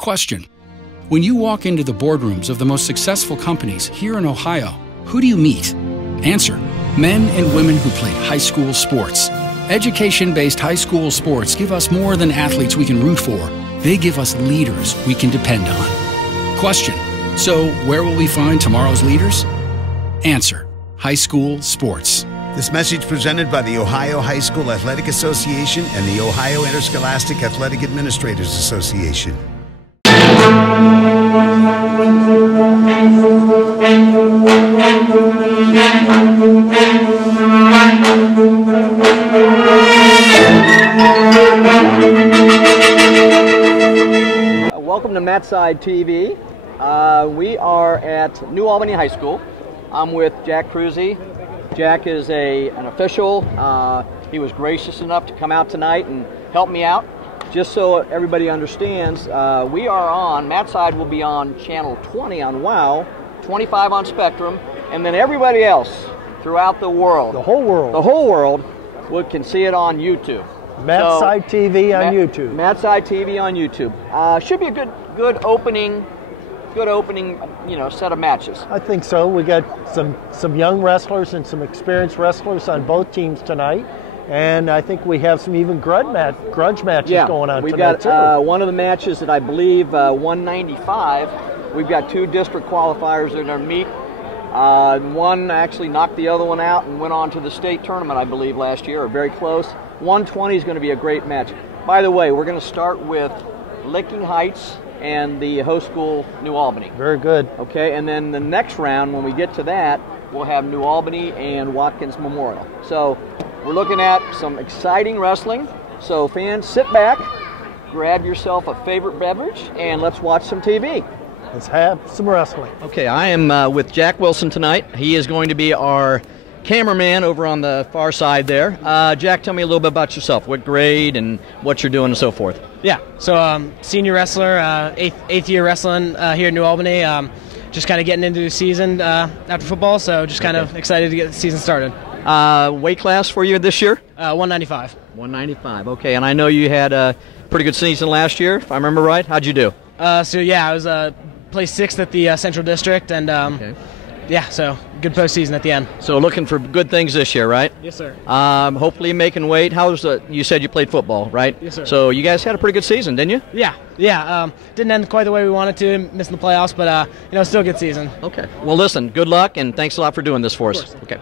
Question. When you walk into the boardrooms of the most successful companies here in Ohio, who do you meet? Answer. Men and women who played high school sports. Education-based high school sports give us more than athletes we can root for. They give us leaders we can depend on. Question. So where will we find tomorrow's leaders? Answer. High school sports. This message presented by the Ohio High School Athletic Association and the Ohio Interscholastic Athletic Administrators Association. Welcome to Eastside TV. We are at New Albany High School. I'm with Jake Kruse. Jack is an official. He was gracious enough to come out tonight and help me out. Just so everybody understands, we are on, Eastside will be on channel 20 on WOW, 25 on Spectrum, and then everybody else throughout the world. The whole world. The whole world can see it on YouTube. Eastside TV on YouTube. Eastside TV on YouTube. Should be a good opening, set of matches. I think so. We got some young wrestlers and some experienced wrestlers on both teams tonight. And I think we have some even grudge matches going on we've tonight, got too. one of the matches that I believe 195. We've got two district qualifiers that are going to meet. One actually knocked the other one out and went on to the state tournament, I believe, last year, or very close. 120 is going to be a great match. By the way, we're going to start with Licking Heights and the host school, New Albany. Very good. Okay, and then the next round, when we get to that, we'll have New Albany and Watkins Memorial. So we're looking at some exciting wrestling. So fans, sit back, grab yourself a favorite beverage, and let's watch some TV. Let's have some wrestling. Okay, I am with Jack Wilson tonight. He is going to be our cameraman over on the far side there. Jack, tell me a little bit about yourself. What grade and what you're doing and so forth. Yeah, so senior wrestler, eighth year wrestling here in New Albany. Just kind of getting into the season after football, so just kind of excited to get the season started. Weight class for you this year? 195. 195, okay. And I know you had a pretty good season last year, if I remember right. How'd you do? So yeah, I was placed 6th at the Central District, and okay. Yeah, so good postseason at the end. So looking for good things this year, right? Yes, sir. Hopefully making weight. You said you played football, right? Yes, sir. So you guys had a pretty good season, didn't you? Yeah. Didn't end quite the way we wanted to, missing the playoffs, but still a good season. Okay. Well, listen, good luck, and thanks a lot for doing this for us. Okay.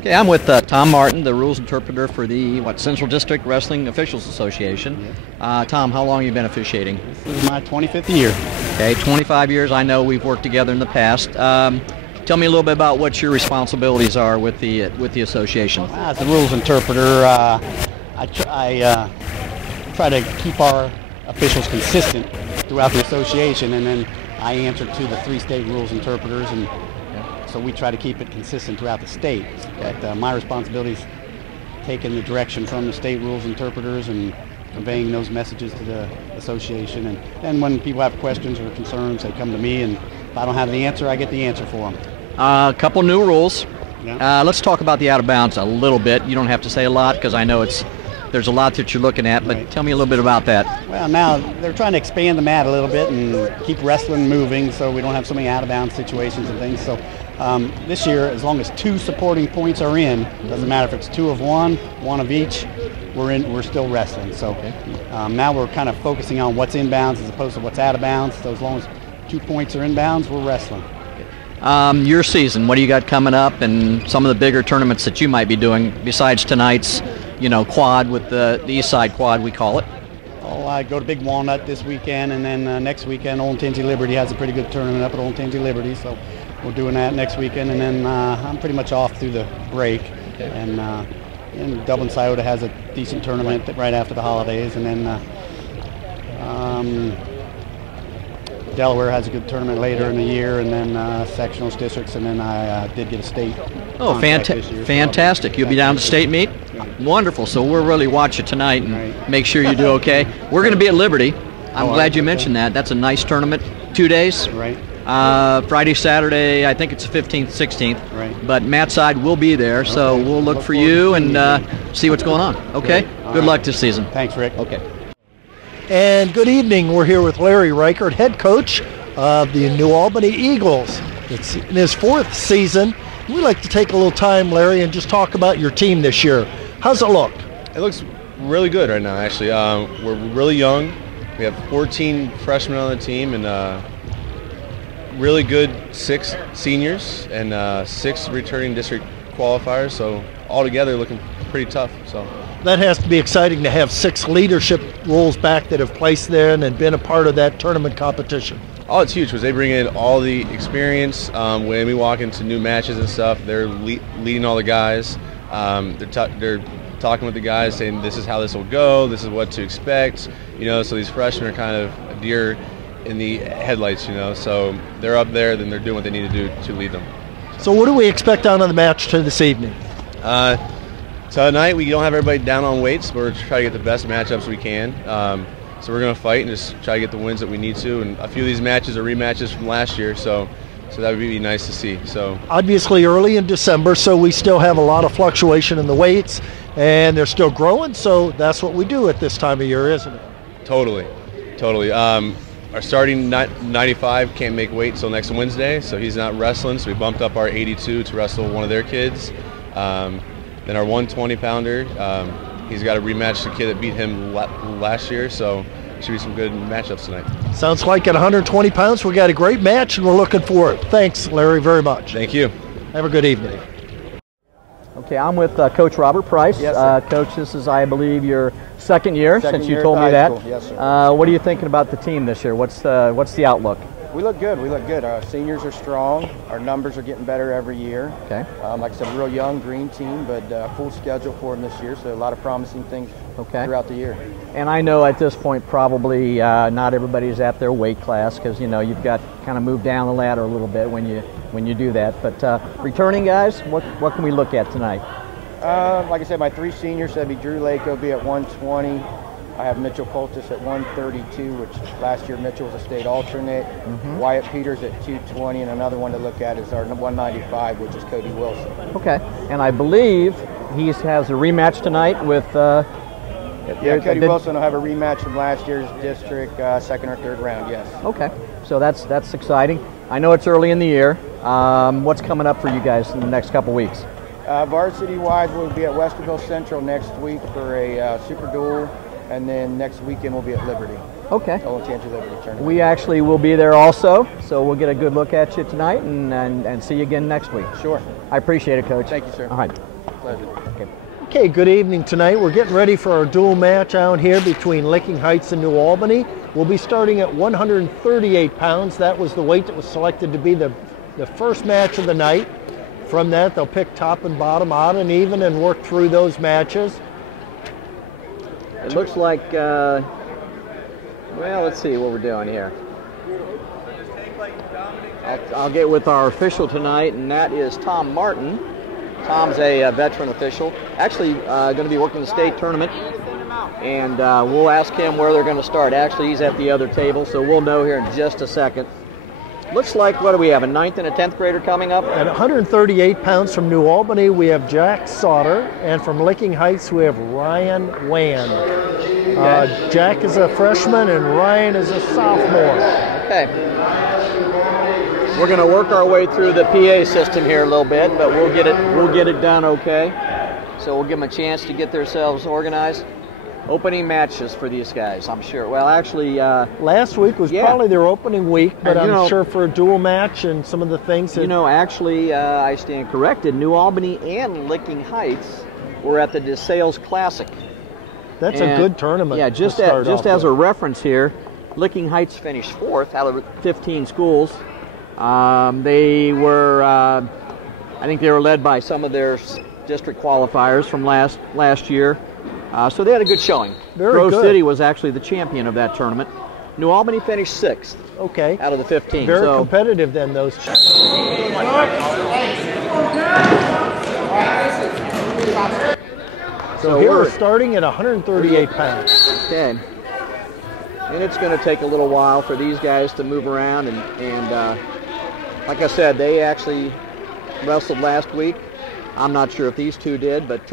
Okay, I'm with Tom Martin, the rules interpreter for the Central District Wrestling Officials Association. Tom, how long have you been officiating? This is my 25th year. Okay, 25 years. I know we've worked together in the past. Tell me a little bit about what your responsibilities are with the association. As the rules interpreter, I try to keep our officials consistent throughout the association, and then I answer to the 3 state rules interpreters, and so we try to keep it consistent throughout the state. But my responsibility is taking the direction from the state rules interpreters and conveying those messages to the association. And then when people have questions or concerns, they come to me, and if I don't have the answer, I get the answer for them. A couple new rules. Yeah. Let's talk about the out of bounds a little bit. You don't have to say a lot because I know there's a lot that you're looking at, but tell me a little bit about that. Well, now they're trying to expand the mat a little bit and keep wrestling moving so we don't have so many out of bounds situations and things. So this year, as long as 2 supporting points are in, doesn't matter if it's 2 of one of each, we're still wrestling. So now we're kind of focusing on what's inbounds as opposed to what's out of bounds. So as long as 2 points are inbounds, we're wrestling. Your season, what do you got coming up, and some of the bigger tournaments that you might be doing besides tonight's, quad with the Eastside quad, we call it? Oh, I go to Big Walnut this weekend, and then next weekend, Old Tensie Liberty has a pretty good tournament up at Old Tensie Liberty, so we're doing that next weekend, and then I'm pretty much off through the break. Okay. And Dublin Scioto has a decent tournament right after the holidays, and then Delaware has a good tournament later in the year, and then sectionals, districts, and then I did get a state. Oh, fantastic! So you'll be down to state meet. Right. Wonderful. So we'll really watch you tonight and make sure you do okay. We're going to be at Liberty. I'm glad you mentioned that. That's a nice tournament. 2 days. Right. Friday, Saturday. I think it's the 15th, 16th. Right. But Eastside will be there, so we'll look for you and see what's going on. Okay. Good luck this season. Thanks, Rick. Okay. And good evening. We're here with Larry Reichert, head coach of the New Albany Eagles. It's in his 4th season. We'd like to take a little time, Larry, and just talk about your team this year. How's it look? It looks really good right now, actually. We're really young. We have 14 freshmen on the team and really good 6 seniors and 6 returning district qualifiers. So altogether, looking pretty tough. So that has to be exciting to have 6 leadership roles back that have placed there and been a part of that tournament competition. Oh, it's huge because they bring in all the experience. When we walk into new matches and stuff, they're leading all the guys. They're talking with the guys, saying this is how this will go, this is what to expect. So these freshmen are kind of a deer in the headlights. So they're up there, then they're doing what they need to do to lead them. So what do we expect out of the match this evening? Tonight we don't have everybody down on weights, but we're trying to get the best matchups we can. So we're going to fight and just try to get the wins that we need to. And a few of these matches are rematches from last year, so that would be nice to see. So obviously early in December, so we still have a lot of fluctuation in the weights, and they're still growing. So that's what we do at this time of year, isn't it? Totally. Our starting 95 can't make weight until next Wednesday, so he's not wrestling. So we bumped up our 82 to wrestle one of their kids. Then our 120-pounder, he's got to rematch the kid that beat him last year, so should be some good matchups tonight. Sounds like at 120 pounds we got a great match and we're looking for it. Thanks, Larry, very much. Thank you. Have a good evening. Okay, I'm with Coach Robert Price. Yes, sir. Coach, this is, I believe, your second year since you year told at me high that. school. Yes, sir. What are you thinking about the team this year? What's the outlook? We look good. Our seniors are strong. Our numbers are getting better every year. Okay. Like I said, real young, green team, but full schedule for them this year, so a lot of promising things throughout the year. And I know at this point probably not everybody's at their weight class because, you've got kind of moved down the ladder a little bit when you do that. But returning guys, what can we look at tonight? Like I said, my 3 seniors, that'd be Drew Lake, will be at 120. I have Mitchell Poultice at 132, which last year Mitchell was a state alternate. Mm-hmm. Wyatt Peters at 220, and another one to look at is our 195, which is Cody Wilson. Okay, and I believe he has a rematch tonight with... Cody Wilson will have a rematch from last year's district, 2nd or 3rd round, yes. Okay, so that's exciting. I know it's early in the year. What's coming up for you guys in the next couple weeks? Varsity-wise, we'll be at Westerville Central next week for a Super Duel. And then next weekend we'll be at Liberty. Okay. Old Liberty tournament. We actually will be there also, so we'll get a good look at you tonight and see you again next week. Sure. I appreciate it, Coach. Thank you, sir. All right. Pleasure. Okay, good evening tonight. We're getting ready for our dual match out here between Licking Heights and New Albany. We'll be starting at 138 pounds. That was the weight that was selected to be the first match of the night. From that, they'll pick top and bottom, odd and even, and work through those matches. It looks like, well, let's see what we're doing here. I'll get with our official tonight, and that is Tom Martin. Tom's a veteran official, actually going to be working the state tournament, and we'll ask him where they're going to start. Actually, he's at the other table, so we'll know here in just a second. Looks like, what do we have, a 9th and a 10th grader coming up? At 138 pounds from New Albany, we have Jack Sauter, and from Licking Heights, we have Ryan Wan. Jack is a freshman, and Ryan is a sophomore. Okay. We're going to work our way through the PA system here a little bit, but we'll get it done okay. So we'll give them a chance to get themselves organized. Opening matches for these guys, I'm sure. Well, actually... last week was probably their opening week, but I'm sure for a dual match and some of the things that... actually, I stand corrected. New Albany and Licking Heights were at the DeSales Classic. That's a good tournament. Yeah, just as a reference here, Licking Heights finished 4th out of 15 schools. They were, I think they were led by some of their district qualifiers from last year. So they had a good showing. Grove City was actually the champion of that tournament. New Albany finished 6th. Okay. Out of the 15. Very competitive then, those. So here we're starting at 138 pounds. Okay. And it's going to take a little while for these guys to move around. And like I said, they actually wrestled last week. I'm not sure if these two did, but...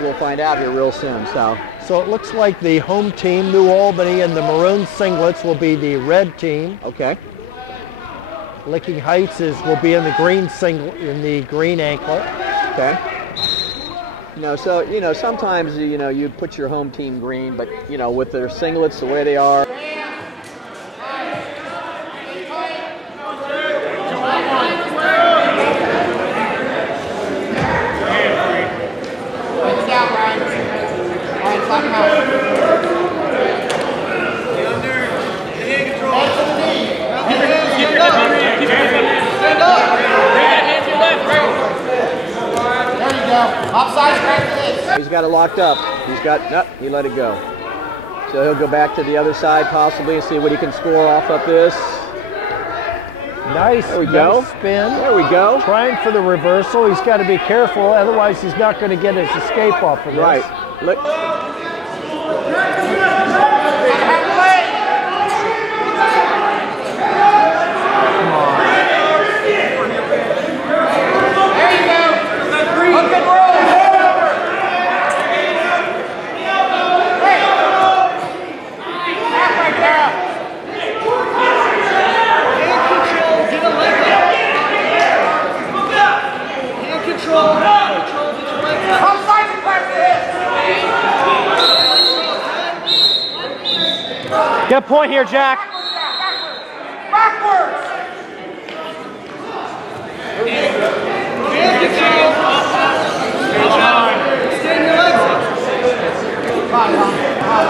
we'll find out here real soon. So So it looks like the home team, New Albany, and the maroon singlets will be the red team. Okay. Licking Heights will be in the green green anklet. Okay. So sometimes you put your home team green, but with their singlets the way they are. He's got it locked up. He let it go. So he'll go back to the other side possibly and see what he can score off of this. Nice. There we go. Spin. There we go. Trying for the reversal. He's got to be careful, otherwise he's not going to get his escape off of this. Right. Get a point here, Jack. Backwards.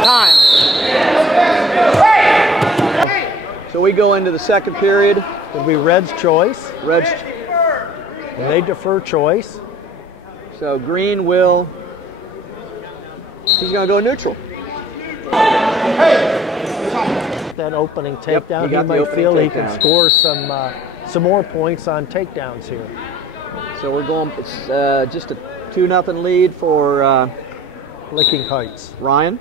Time. So we go into the second period. It'll be Red's choice. Red's. And they defer choice. So Green will. He's going to go neutral. That opening takedown, Yep, he might feel he can takedown. score some more points on takedowns here. So we're going. It's just a 2-0 lead for Licking Heights. Ryan.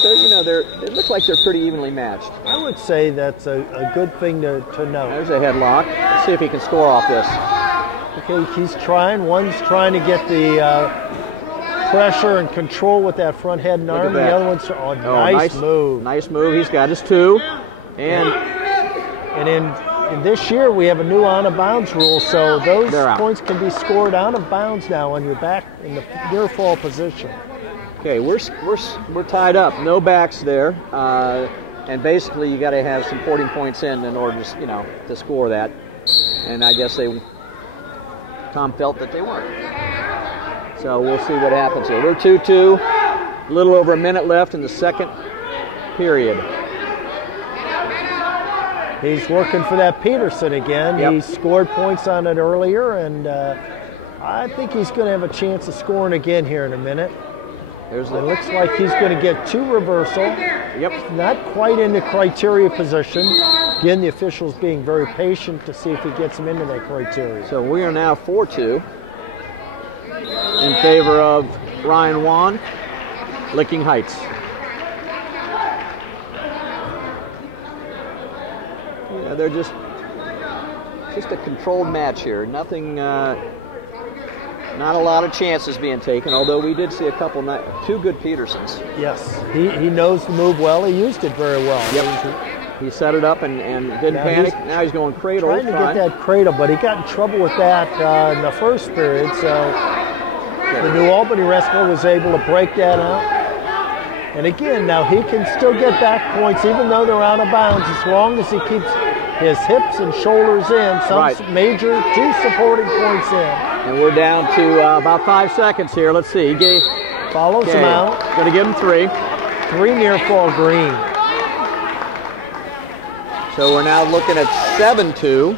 So it looks like they're pretty evenly matched. I would say that's a good thing to know. There's a headlock. Let's see if he can score off this. Okay, he's trying. One's trying to get the pressure and control with that front head and arm. The other one's nice move. Nice move. He's got his 2. And in this year we have a new out of bounds rule, so those points can be scored out of bounds now when you're back in the near fall position. Okay, we're tied up. No backs there, and basically you got to have some 14 points in order to score that. And I guess Tom felt that they weren't. So we'll see what happens here. We're 2-2. A little over a minute left in the second period. He's working for that Peterson again. Yep. He scored points on it earlier, and I think he's going to have a chance of scoring again here in a minute. It looks like he's going to get 2 reversal. Yep. Not quite in the criteria position. Again, the officials being very patient to see if he gets him into that criteria. So we are now 4-2 in favor of Ryan Wan, Licking Heights. Yeah, they're just a controlled match here. Nothing. Not a lot of chances being taken, although we did see 2 good Petersons. Yes, he knows the move well. He used it very well. Yep. He set it up and didn't panic. Now he's going cradle. Trying to get that cradle, but he got in trouble with that in the first period, so the New Albany wrestler was able to break that out. And again, now he can still get back points even though they're out of bounds as long as he keeps his hips and shoulders in. Some major 2 supporting points in. And we're down to about 5 seconds here. Let's see. He follows him out. Going to give him 3. 3 near fall green. So we're now looking at 7-2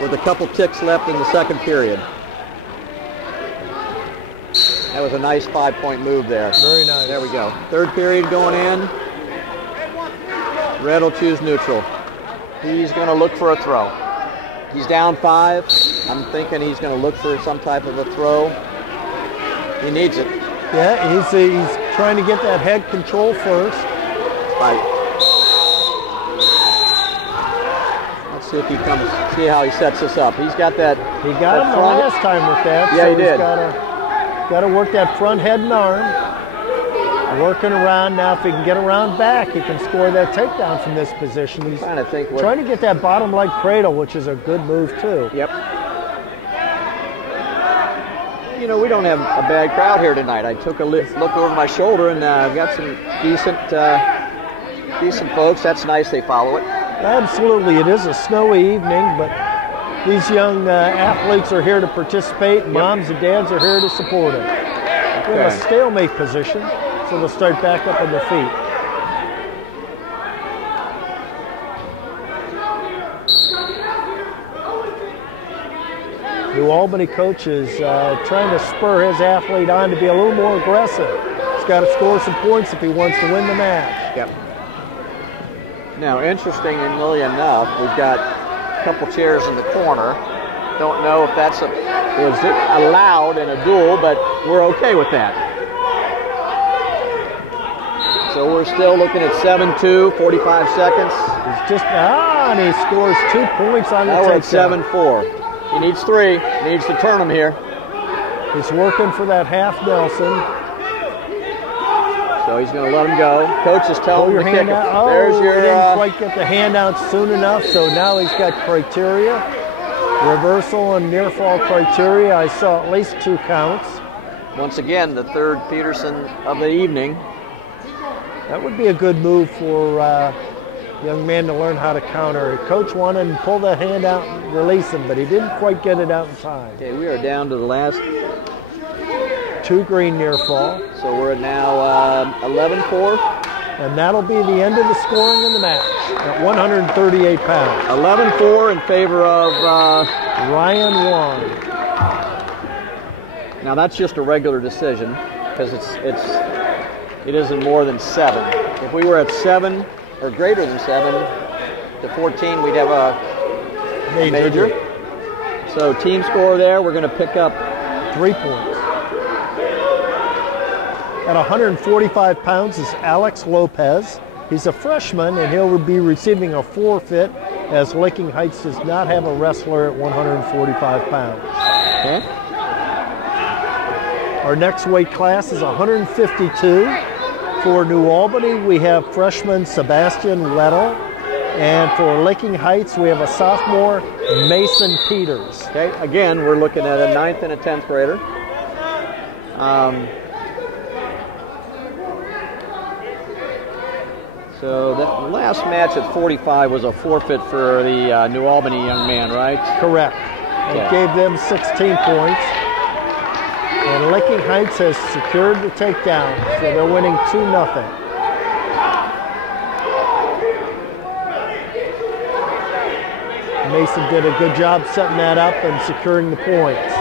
with a couple ticks left in the second period. That was a nice 5-point move there. Very nice. There we go. Third period going in. Red will choose neutral. He's going to look for a throw. He's down 5. I'm thinking he's going to look for some type of a throw. He needs it. Yeah, he's trying to get that head control first. Right. See if he comes. See how he sets this up. He's got that. He got him the last time with that. Yeah, so he did. Got to work that front head and arm. Working around now. If he can get around back, he can score that takedown from this position. He's trying to get that bottom leg cradle, which is a good move too. Yep. You know, we don't have a bad crowd here tonight. I took a look over my shoulder, and I've got some decent folks. That's nice. They follow it. Absolutely, it is a snowy evening, but these young athletes are here to participate. Yep. Moms and dads are here to support them. Okay. We have a stalemate position, so they'll start back up on their feet. New Albany coach is trying to spur his athlete on to be a little more aggressive. He's got to score some points if he wants to win the match. Yep. Now, interestingly enough, we've got a couple chairs in the corner. Don't know if that's allowed in a duel, but we're okay with that. So we're still looking at 7-2, 45 seconds. He's just and he scores 2 points on the takedown. Now we're at 7-4. He needs 3. He needs to turn them here. He's working for that half Nelson. So he's going to let him go. Coach is telling him to kick him. Oh, there's your. He didn't quite get the handout soon enough, so now he's got criteria. Reversal and near fall criteria. I saw at least 2 counts. Once again, the third Peterson of the evening. That would be a good move for young man to learn how to counter. Coach wanted to pull that hand out and release him, but he didn't quite get it out in time. Okay, we are down to the last 2 green near fall. So we're at now 11-4. And that'll be the end of the scoring in the match at 138 pounds. 11-4 in favor of Ryan Wong. Now that's just a regular decision because it isn't more than 7. If we were at 7 or greater than 7 to 14, we'd have a major. So team score there, we're going to pick up 3 points. At 145 pounds is Alex Lopez. He's a freshman, and he'll be receiving a forfeit as Licking Heights does not have a wrestler at 145 pounds. Okay. Our next weight class is 152. For New Albany, we have freshman Sebastian Letto. And for Licking Heights, we have a sophomore, Mason Peters. Okay, again, we're looking at a 9th and a 10th grader. So the last match at 45 was a forfeit for the New Albany young man, right? Correct. Okay. It gave them 16 points. And Licking Heights has secured the takedown, so they're winning 2-0. Mason did a good job setting that up and securing the points.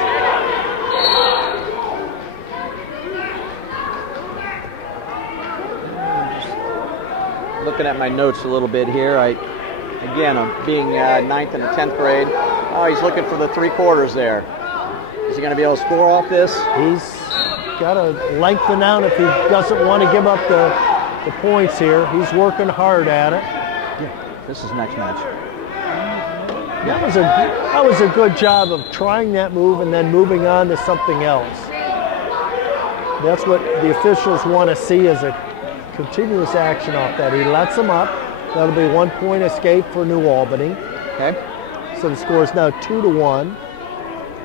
Looking at my notes a little bit here, I'm being 9th and 10th grade. Oh, he's looking for the 3/4 there. Is he going to be able to score off this? He's got to lengthen out if he doesn't want to give up the points here. He's working hard at it. Yeah, this is next match. That was a good job of trying that move and then moving on to something else. That's what the officials want to see, is a continuous action off that. He lets them up. That'll be 1 point escape for New Albany. Okay. So the score is now 2-1.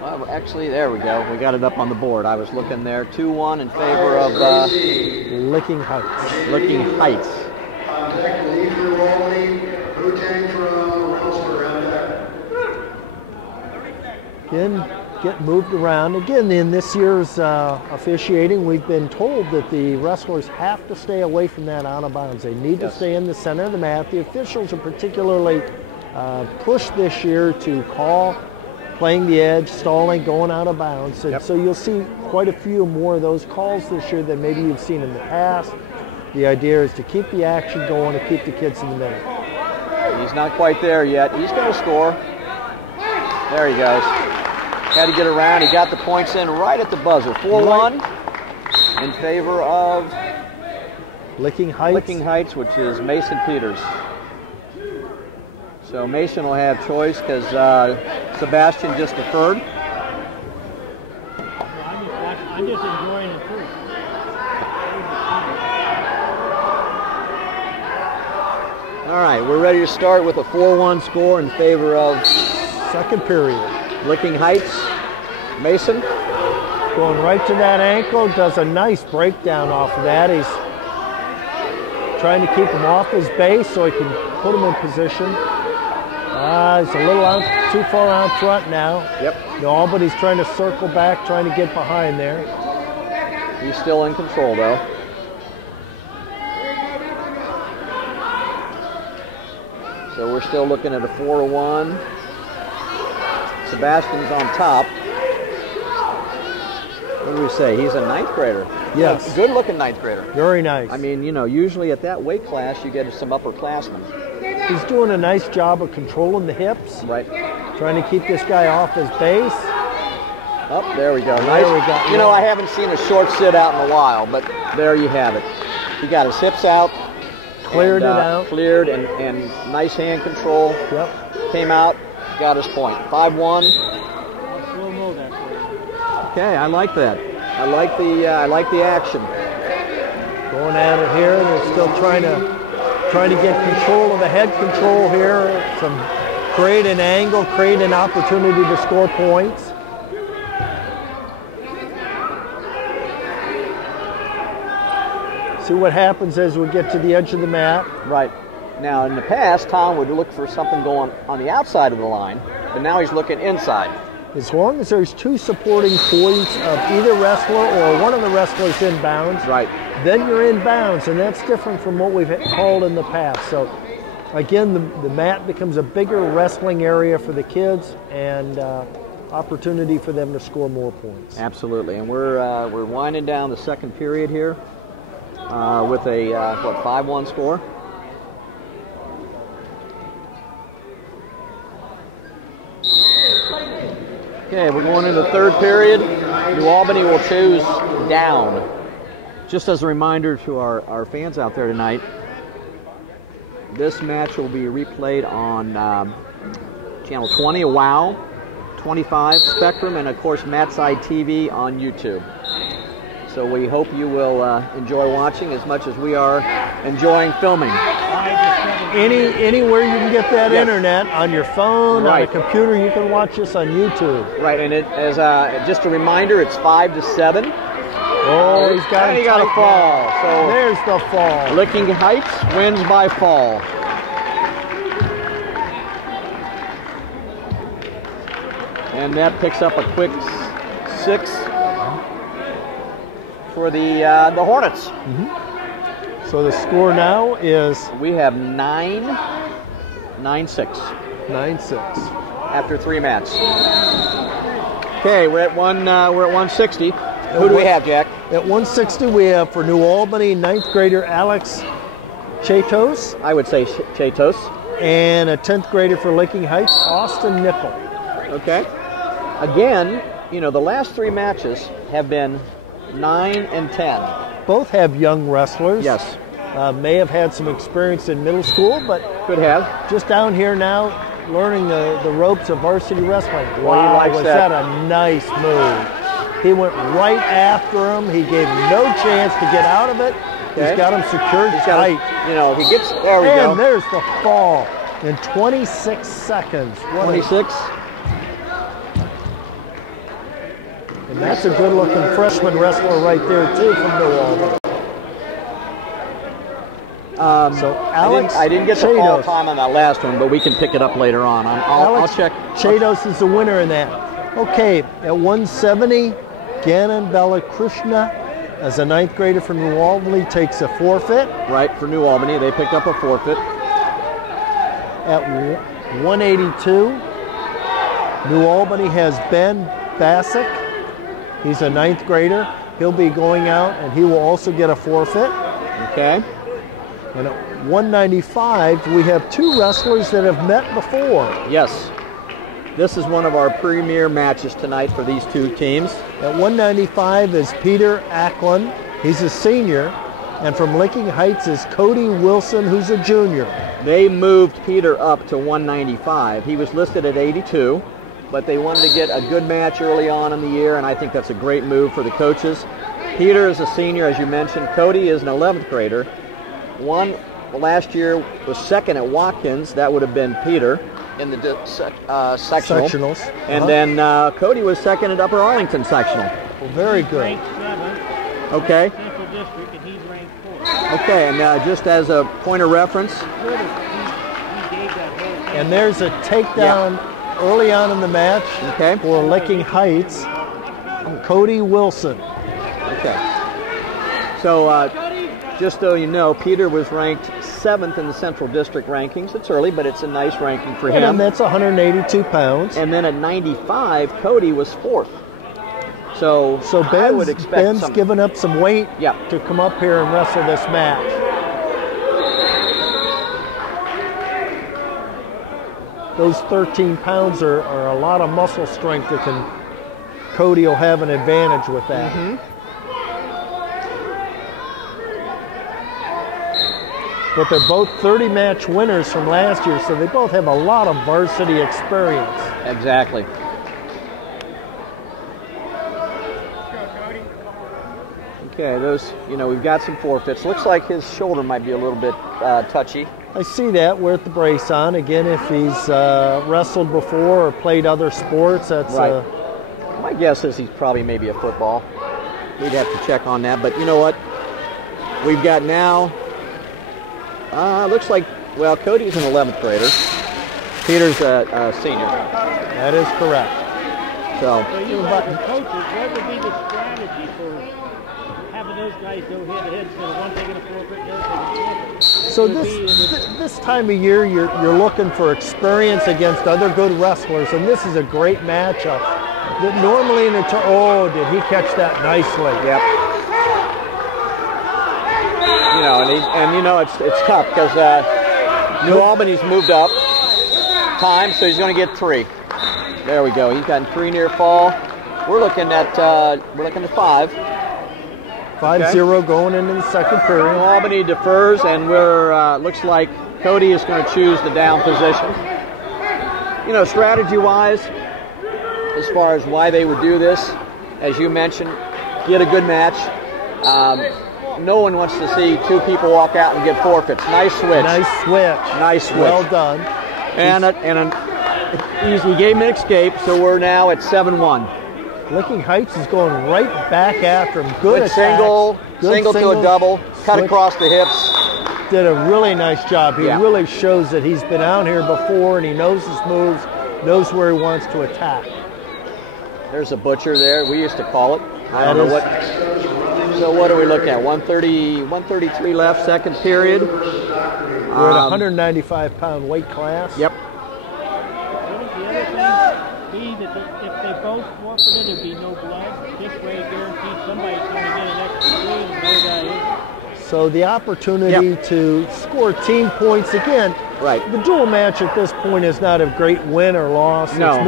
Well, actually, there we go. We got it up on the board. I was looking there. 2-1 in favor of Licking Heights. Licking Heights. Again, get moved around. Again, in this year's officiating, we've been told that the wrestlers have to stay away from that out of bounds. They need to stay in the center of the mat. The officials are particularly pushed this year to call playing the edge, stalling, going out of bounds. And so you'll see quite a few more of those calls this year than maybe you've seen in the past. The idea is to keep the action going and keep the kids in the middle. He's not quite there yet. He's going to score. There he goes. Had to get around. He got the points in right at the buzzer. 4-1 in favor of Licking Heights. Licking Heights, which is Mason Peters. So Mason will have choice because Sebastian just deferred. I'm just enjoying it too. All right, we're ready to start with a 4-1 score in favor of second period. Licking Heights. Mason. Going right to that ankle, does a nice breakdown off of that. He's trying to keep him off his base so he can put him in position. He's a little too far out front now. Yep. No, but he's trying to circle back, trying to get behind there. He's still in control though. So we're still looking at a 4-1. Sebastian's on top. What do we say? He's a 9th grader. Yes. Good looking 9th grader. Very nice. I mean, you know, usually at that weight class you get some upperclassmen. He's doing a nice job of controlling the hips. Right. Trying to keep this guy off his base. Oh, there we go. Nice. There we go. You know, I haven't seen a short sit out in a while, but there you have it. He got his hips out. Cleared it out. Cleared and nice hand control. Yep. Came out, got his point. 5-1. Slow-mo that way. Okay, I like that. I like the action. Going at it here, and they're still trying to get control of the head control here. Create an angle, create an opportunity to score points. See what happens as we get to the edge of the mat. Right. Now, in the past, Tom would look for something going on the outside of the line, but now he's looking inside. As long as there's two supporting points of either wrestler or one of the wrestlers in bounds, right, then you're in bounds, and that's different from what we've called in the past. So, again, the mat becomes a bigger wrestling area for the kids and opportunity for them to score more points. Absolutely, and we're winding down the second period here with a 5-1 score. Okay, we're going into the third period. New Albany will choose down. Just as a reminder to our fans out there tonight, this match will be replayed on Channel 20, WOW, 25, Spectrum, and of course Matside TV on YouTube. So we hope you will enjoy watching as much as we are enjoying filming. Anywhere you can get that internet, on your phone, right, on a computer, you can watch this on YouTube. Right, and it as just a reminder, it's 5-7. Oh, he's got a fall. So there's the fall. Licking Heights wins by fall. And that picks up a quick 6 for the Hornets. Mm-hmm. So the score now is? We have 9-6. 9-6 after 3 mats. Okay, we're at 160. Who do we have, Jack? At 160, we have for New Albany 9th grader Alex Chatos. I would say Chatos. And a 10th grader for Licking Heights, Austin Nickel. Okay. Again, you know, the last 3 matches have been 9 and 10. Both have young wrestlers. Yes. May have had some experience in middle school, but could have. Just down here now, learning the ropes of varsity wrestling. Wow, was that a nice move. He went right after him. He gave him no chance to get out of it. Okay. He's got him secured tight. He gets, there we go. And there's the fall in 26 seconds. 26. And that's a good-looking freshman wrestler right there, too, from New Albany. So Alex I didn't get the call time on that last one, but we can pick it up later on. I'll check. Chatos is the winner in that. Okay, at 170, Gannon Balakrishna, as a 9th grader from New Albany, takes a forfeit. Right, for New Albany, they picked up a forfeit. At 182, New Albany has Ben Bassick. He's a 9th grader. He'll be going out, and he will also get a forfeit. Okay. And at 195, we have 2 wrestlers that have met before. Yes. This is one of our premier matches tonight for these 2 teams. At 195 is Peter Ackland. He's a senior. And from Licking Heights is Cody Wilson, who's a junior. They moved Peter up to 195. He was listed at 82, but they wanted to get a good match early on in the year, and I think that's a great move for the coaches. Peter is a senior, as you mentioned. Cody is an 11th grader. One last year was second at Watkins. That would have been Peter in the sectionals. And then Cody was second at Upper Arlington sectional. Well, very good. Okay. Okay, and just as a point of reference. And there's a takedown early on in the match for Licking Heights, Cody Wilson. Okay. So just so you know, Peter was ranked 7th in the Central District rankings. It's early, but it's a nice ranking for him. And that's 182 pounds. And then at 95, Cody was 4th. So I would expect Ben's given up some weight to come up here and wrestle this match. Those 13 pounds are a lot of muscle strength that Cody will have an advantage with that. But they're both 30-match winners from last year, so they both have a lot of varsity experience. Exactly. Okay, those, we've got some forfeits. Looks like his shoulder might be a little bit touchy. I see that with the brace on. Again, if he's wrestled before or played other sports, that's right. My guess is he's probably maybe a football. We'd have to check on that. But you know what? We've got now, looks like, well, Cody's an 11th grader. Peter's a senior. That is correct. So you coaches, what would be the strategy for having those guys go head-to-head instead of one taking a forfeit and the other taking a forfeit? So this time of year, you're looking for experience against other good wrestlers, and this is a great matchup. That normally in the did he catch that nicely? Yep. It's tough because New Albany's moved up time, so he's going to get 3. There we go. He's gotten 3 near fall. We're looking at 5. 5-0 going into the second period. Albany defers, and we're looks like Cody is going to choose the down position. Strategy-wise, as far as why they would do this, as you mentioned, get a good match. No one wants to see 2 people walk out and get forfeits. Nice switch. Nice switch. Nice switch. Well done. And he gave him an escape, so we're now at 7-1. Licking Heights is going right back after him. Good attack. Single to a double, cut switch. Across the hips. Did a really nice job. He really shows that he's been out here before and he knows his moves, knows where he wants to attack. There's a butcher there. We used to call it. I don't know what. So what are we looking at? 133 left, second period. We're at 195-pound weight class. Yep. If they both forfeited, there'd be no blood. This way, it guarantees somebody's going to get an extra 3 and no guy is. So the opportunity to score team points again. Right. The dual match at this point is not a great win or loss. No. It's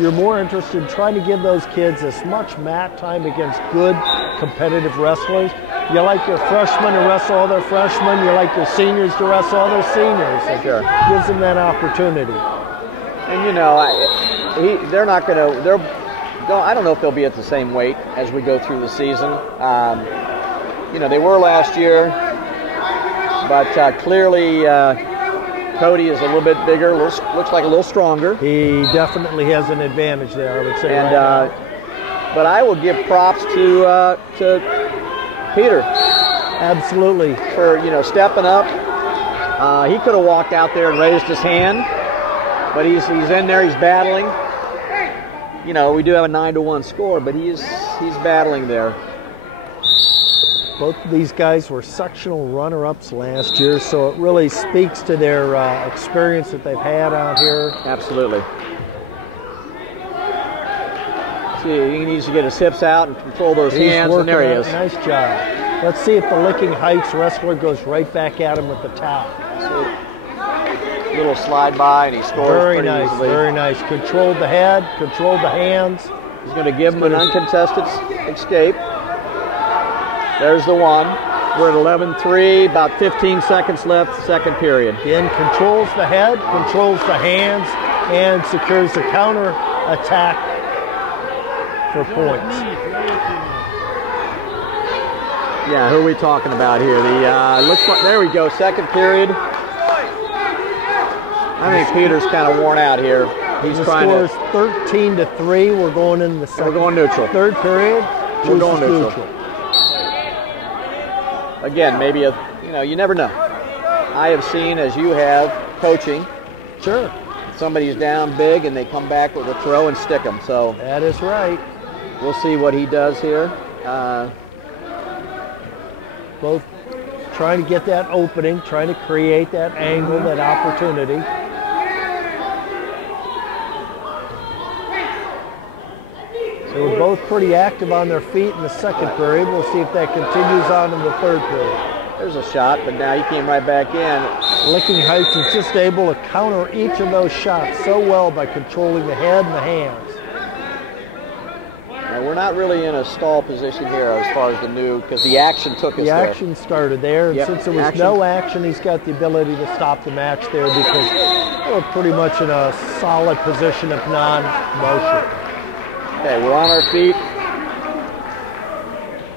you're more interested in trying to give those kids as much mat time against good competitive wrestlers. You like your freshmen to wrestle all their freshmen. You like your seniors to wrestle all their seniors. It gives them that opportunity. And they're not going to. I don't know if they'll be at the same weight as we go through the season. They were last year, but clearly Cody is a little bit bigger. Looks like a little stronger. He definitely has an advantage there, I would say. And but I will give props to Peter. Absolutely. For stepping up. He could have walked out there and raised his hand. But he's in there, he's battling. We do have a 9-1 score, but he's battling there. Both of these guys were sectional runner-ups last year, so it really speaks to their experience that they've had out here. Absolutely. See, he needs to get his hips out and control those hands, and there he is. Nice job. Let's see if the Licking Heights wrestler goes right back at him with the towel. Little slide by, and he scores very pretty nice, easily. Very nice. Controlled the head, controlled the hands. He's going to give him an uncontested escape. There's the one. We're at 11-3, about 15 seconds left, second period. Again, controls the head, controls the hands, and secures the counter attack for points. Yeah, who are we talking about here? Looks like, there we go, second period. I think Peter's kind of worn out here. He's trying to. The score is 13-3. We're going in the second. We're going neutral. Third period. We're going neutral. Again, maybe you never know. I have seen, as you have, coaching. Sure. Somebody's down big and they come back with a throw and stick them. So that is right. We'll see what he does here. Both trying to get that opening, trying to create that angle, that opportunity. They were both pretty active on their feet in the second period. We'll see if that continues on in the third period. There's a shot, but now he came right back in. Licking Heights is just able to counter each of those shots so well by controlling the head and the hands. Now, we're not really in a stall position here as far as the new, because the action took us there. The action started there, and since there was no action, he's got the ability to stop the match there because we're pretty much in a solid position of non-motion. Okay, we're on our feet.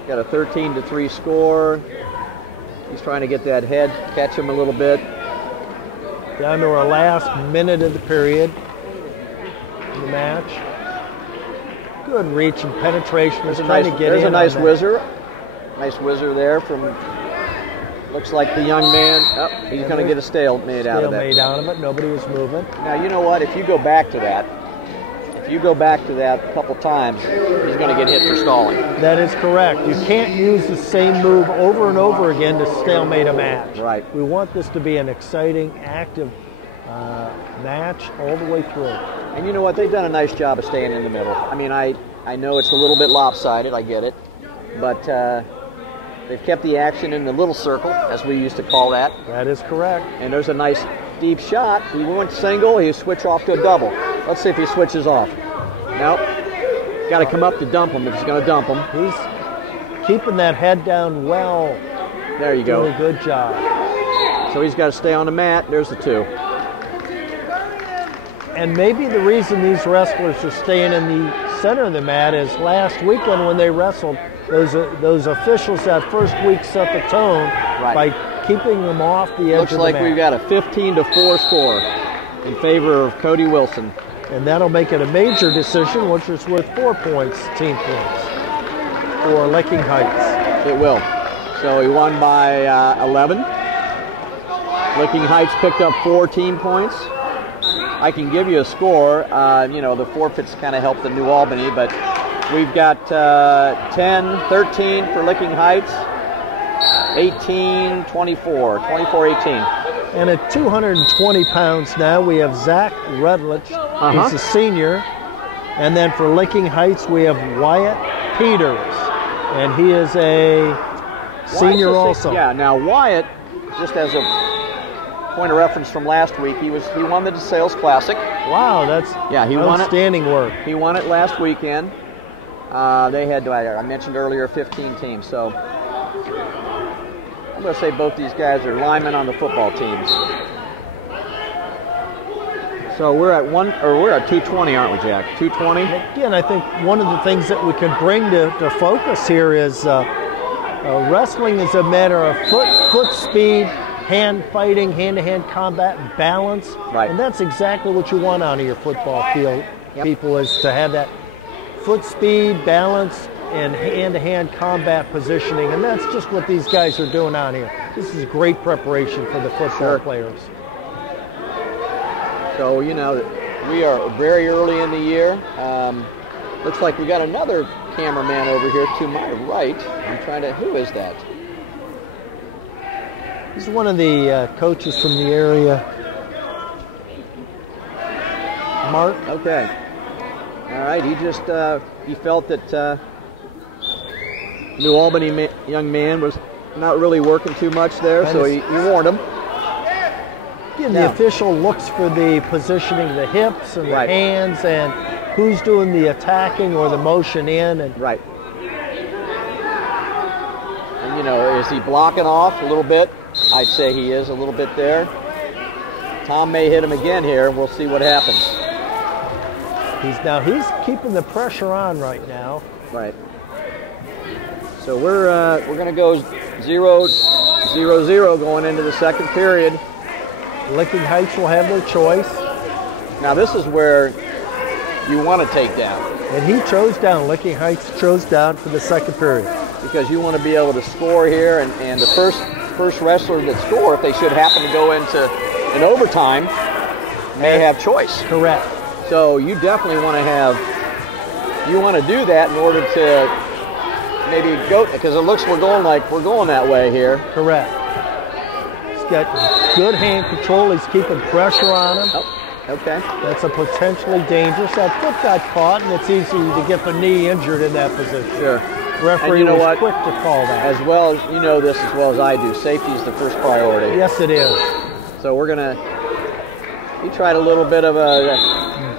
Got a 13-3 score. He's trying to get that head, catch him a little bit. Down to our last minute of the period in the match. Good reach and penetration. There's a nice whizzer. Nice whizzer there from, looks like the young man. Oh, he's going to get a stalemate out of that. Stalemate out of it. Nobody was moving. Now, you know what? If you go back to that, a couple times, he's going to get hit for stalling. That is correct. You can't use the same move over and over again to stalemate a match. Right. We want this to be an exciting, active match all the way through. And you know what? They've done a nice job of staying in the middle. I mean, I know it's a little bit lopsided. I get it. But they've kept the action in the little circle, as we used to call that. That is correct. And there's a nice deep shot. He went single. He switched off to a double. Let's see if he switches off. Nope. Got to come up to dump him if he's going to dump him. He's keeping that head down well. There you go. Doing a good job. So he's got to stay on the mat. There's the two. And maybe the reason these wrestlers are staying in the center of the mat is last weekend when they wrestled, those officials that first week set the tone by keeping them off the edge of the mat. Looks like we've got a 15-4 score in favor of Cody Wilson. And that'll make it a major decision, which is worth 4 points, team points, for Licking Heights. It will. So he won by 11. Licking Heights picked up 4 team points. I can give you a score. The forfeits kind of help the New Albany, but we've got 10-13 for Licking Heights, 18-24, 24-18. And at 220 pounds now, we have Zach Rutledge. He's a senior. And then for Licking Heights, we have Wyatt Peters. And he is a senior also. Yeah, now Wyatt, just as a point of reference from last week, he won the DeSales Classic. Wow, that's outstanding work. He won it last weekend. They had, I mentioned earlier, 15 teams. So I'm going to say both these guys are linemen on the football teams. So we're at 220, aren't we, Jack? 220. Again, I think one of the things that we can bring to focus here is wrestling is a matter of foot speed, hand fighting, hand-to-hand combat, and balance. Right. And that's exactly what you want out of your football field, people, is to have that foot speed, balance, and hand-to-hand combat positioning. And that's just what these guys are doing out here. This is great preparation for the football players. So, we are very early in the year. Looks like we got another cameraman over here to my right. Who is that? He's one of the coaches from the area. Mark. Okay. All right. He just he felt that New Albany young man was not really working too much there, so he warned him. Again, the official looks for the positioning of the hips and the hands and who's doing the attacking or the motion in. And right. And Is he blocking off a little bit? I'd say he is a little bit there. Tom may hit him again here. We'll see what happens. He's keeping the pressure on right now. Right. So we're going to go 0-0 going into the second period. Licking Heights will have their choice. Now this is where you want to take down. And he chose down. Licking Heights chose down for the second period. Because you want to be able to score here, and the first wrestler that score, if they should happen to go into an overtime, may have choice. Correct. So you definitely want to do that in order to maybe go, because it looks we're going that way here. Correct. He's got good hand control. He's keeping pressure on him. Oh, okay. That's a potentially dangerous. That foot got caught, and it's easy to get the knee injured in that position. Sure. Referee was quick to call that. As well as you know this as well as I do, safety is the first priority. Yes, it is. So we're gonna. He tried a little bit of a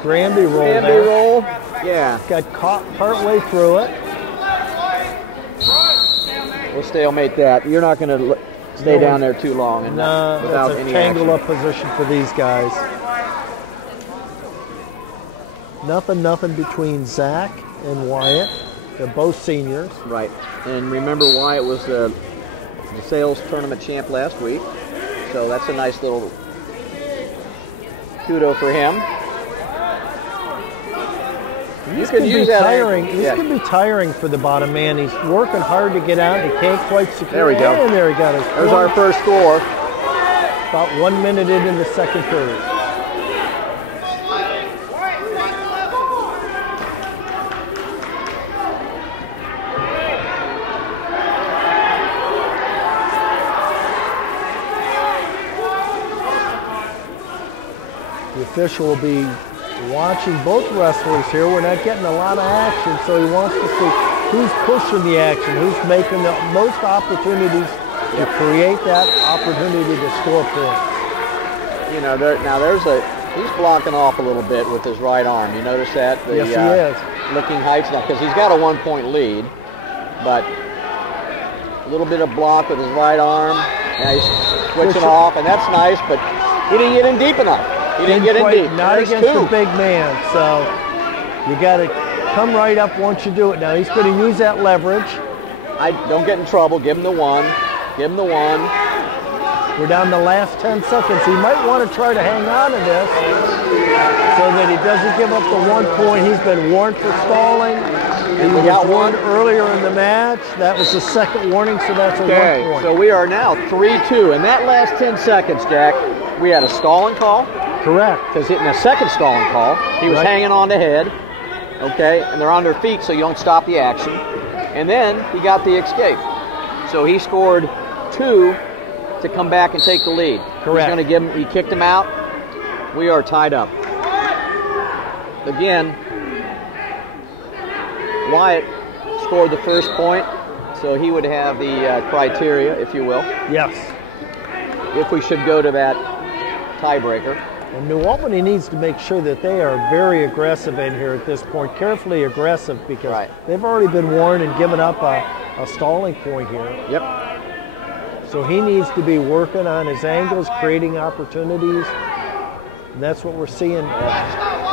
Granby roll. Granby roll. Yeah. Got caught partway through it. We'll stalemate that. You're not going to stay down there too long and without it's a any tangle action. up position for these guys. Nothing between Zach and Wyatt. They're both seniors. Right. And remember, Wyatt was the sales tournament champ last week. So that's a nice little kudo for him. This can be tiring. This can be tiring for the bottom man. He's working hard to get out. He can't quite secure. There we go. And there he got his There's our first score. About 1 minute into the second period. The official will be watching both wrestlers here. We're not getting a lot of action, so he wants to see who's pushing the action, who's making the most opportunities to create that opportunity to score points. You know, he's blocking off a little bit with his right arm. You notice that? Yes, he is. Licking Heights now, because he's got a 1-point lead, but a little bit of block with his right arm. Now he's switching off, and that's nice, but he didn't get in deep enough. He didn't get in deep. Not against the big man, so you got to come right up once you do it. Now he's going to use that leverage. Don't get in trouble. Give him the one. Give him the one. We're down the last 10 seconds. He might want to try to hang on to this so that he doesn't give up the 1 point. He's been warned for stalling. He was warned earlier in the match. That was the second warning, so that's a 1 point. So we are now 3-2. In that last 10 seconds, Jack, we had a stalling call. Correct. Because in the second stalling call, he was hanging on the head, okay, and they're on their feet so you don't stop the action. And then he got the escape. So he scored 2 to come back and take the lead. Correct. He's going to give him, he kicked him out. We are tied up. Again, Wyatt scored the first point, so he would have the criteria, if you will. Yes. If we should go to that tiebreaker. And New Albany needs to make sure that they are very aggressive in here at this point, carefully aggressive, because they've already been warned and given up a stalling point here. Yep. So he needs to be working on his angles, creating opportunities, and that's what we're seeing.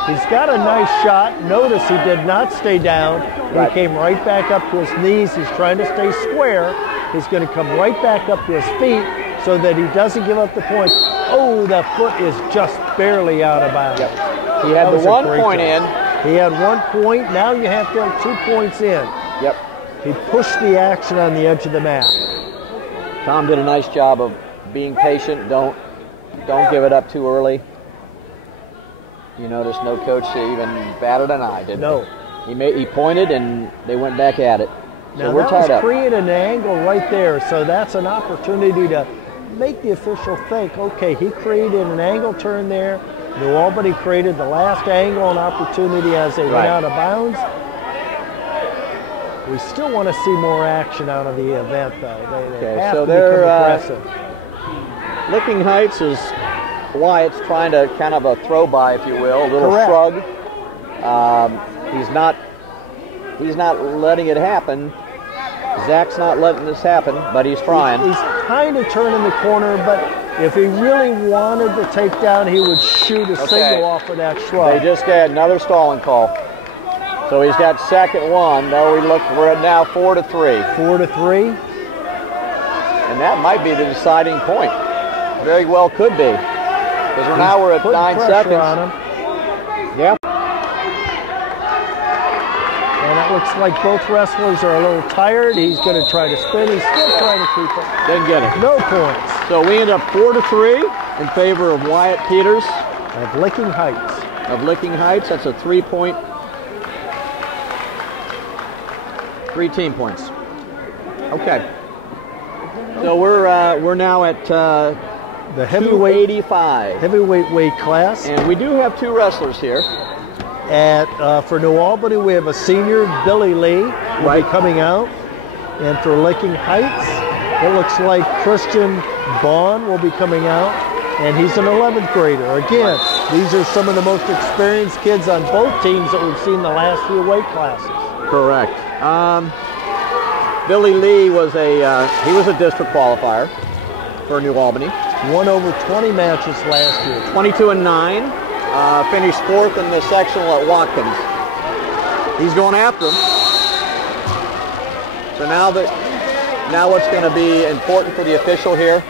He's got a nice shot. Notice he did not stay down. He came right back up to his knees. He's trying to stay square. He's going to come right back up to his feet so that he doesn't give up the point. Oh, that foot is just barely out of bounds. Yep. He had the 1 point in. He had 1 point. Now you have to have 2 points in. Yep. He pushed the action on the edge of the mat. Tom did a nice job of being patient. Don't give it up too early. You notice no coach even batted an eye, didn't he? No. He pointed and they went back at it. Now so we're tied up. Creating an angle right there, so that's an opportunity to make the official think, okay, he created an angle turn there. New Albany created the last angle and opportunity as they went out of bounds. We still want to see more action out of the event, though. They have to become aggressive. Licking Heights is Wyatt's trying to kind of a throw by, if you will, a little shrug. He's not letting it happen. Zach's not letting this happen, but he's trying. He's kind of turning the corner, but if he really wanted to take down, he would shoot a single off of that shrub. They just got another stalling call. So he's got second one. No, we're at now 4-3. 4-3. And that might be the deciding point. Very well could be. Because now we're at 9 seconds. On him. Yep. And it looks like both wrestlers are a little tired. He's going to try to spin. He's still trying to keep it. Didn't get it. No points. So we end up 4-3 in favor of Wyatt Peters. Of Licking Heights. Of Licking Heights. That's a 3-point. 3 team points. Okay. So we're now at the heavyweight 285. Heavyweight weight class. And we do have 2 wrestlers here. For New Albany, we have a senior, Billy Lee, will be coming out. And for Licking Heights, it looks like Christian Bond will be coming out. And he's an 11th grader. Again, these are some of the most experienced kids on both teams that we've seen the last few weight classes. Correct. Billy Lee was a district qualifier for New Albany. Won over 20 matches last year. 22-9. Finished 4th in the sectional at Watkins. He's going after him. So now what's going to be important for the official here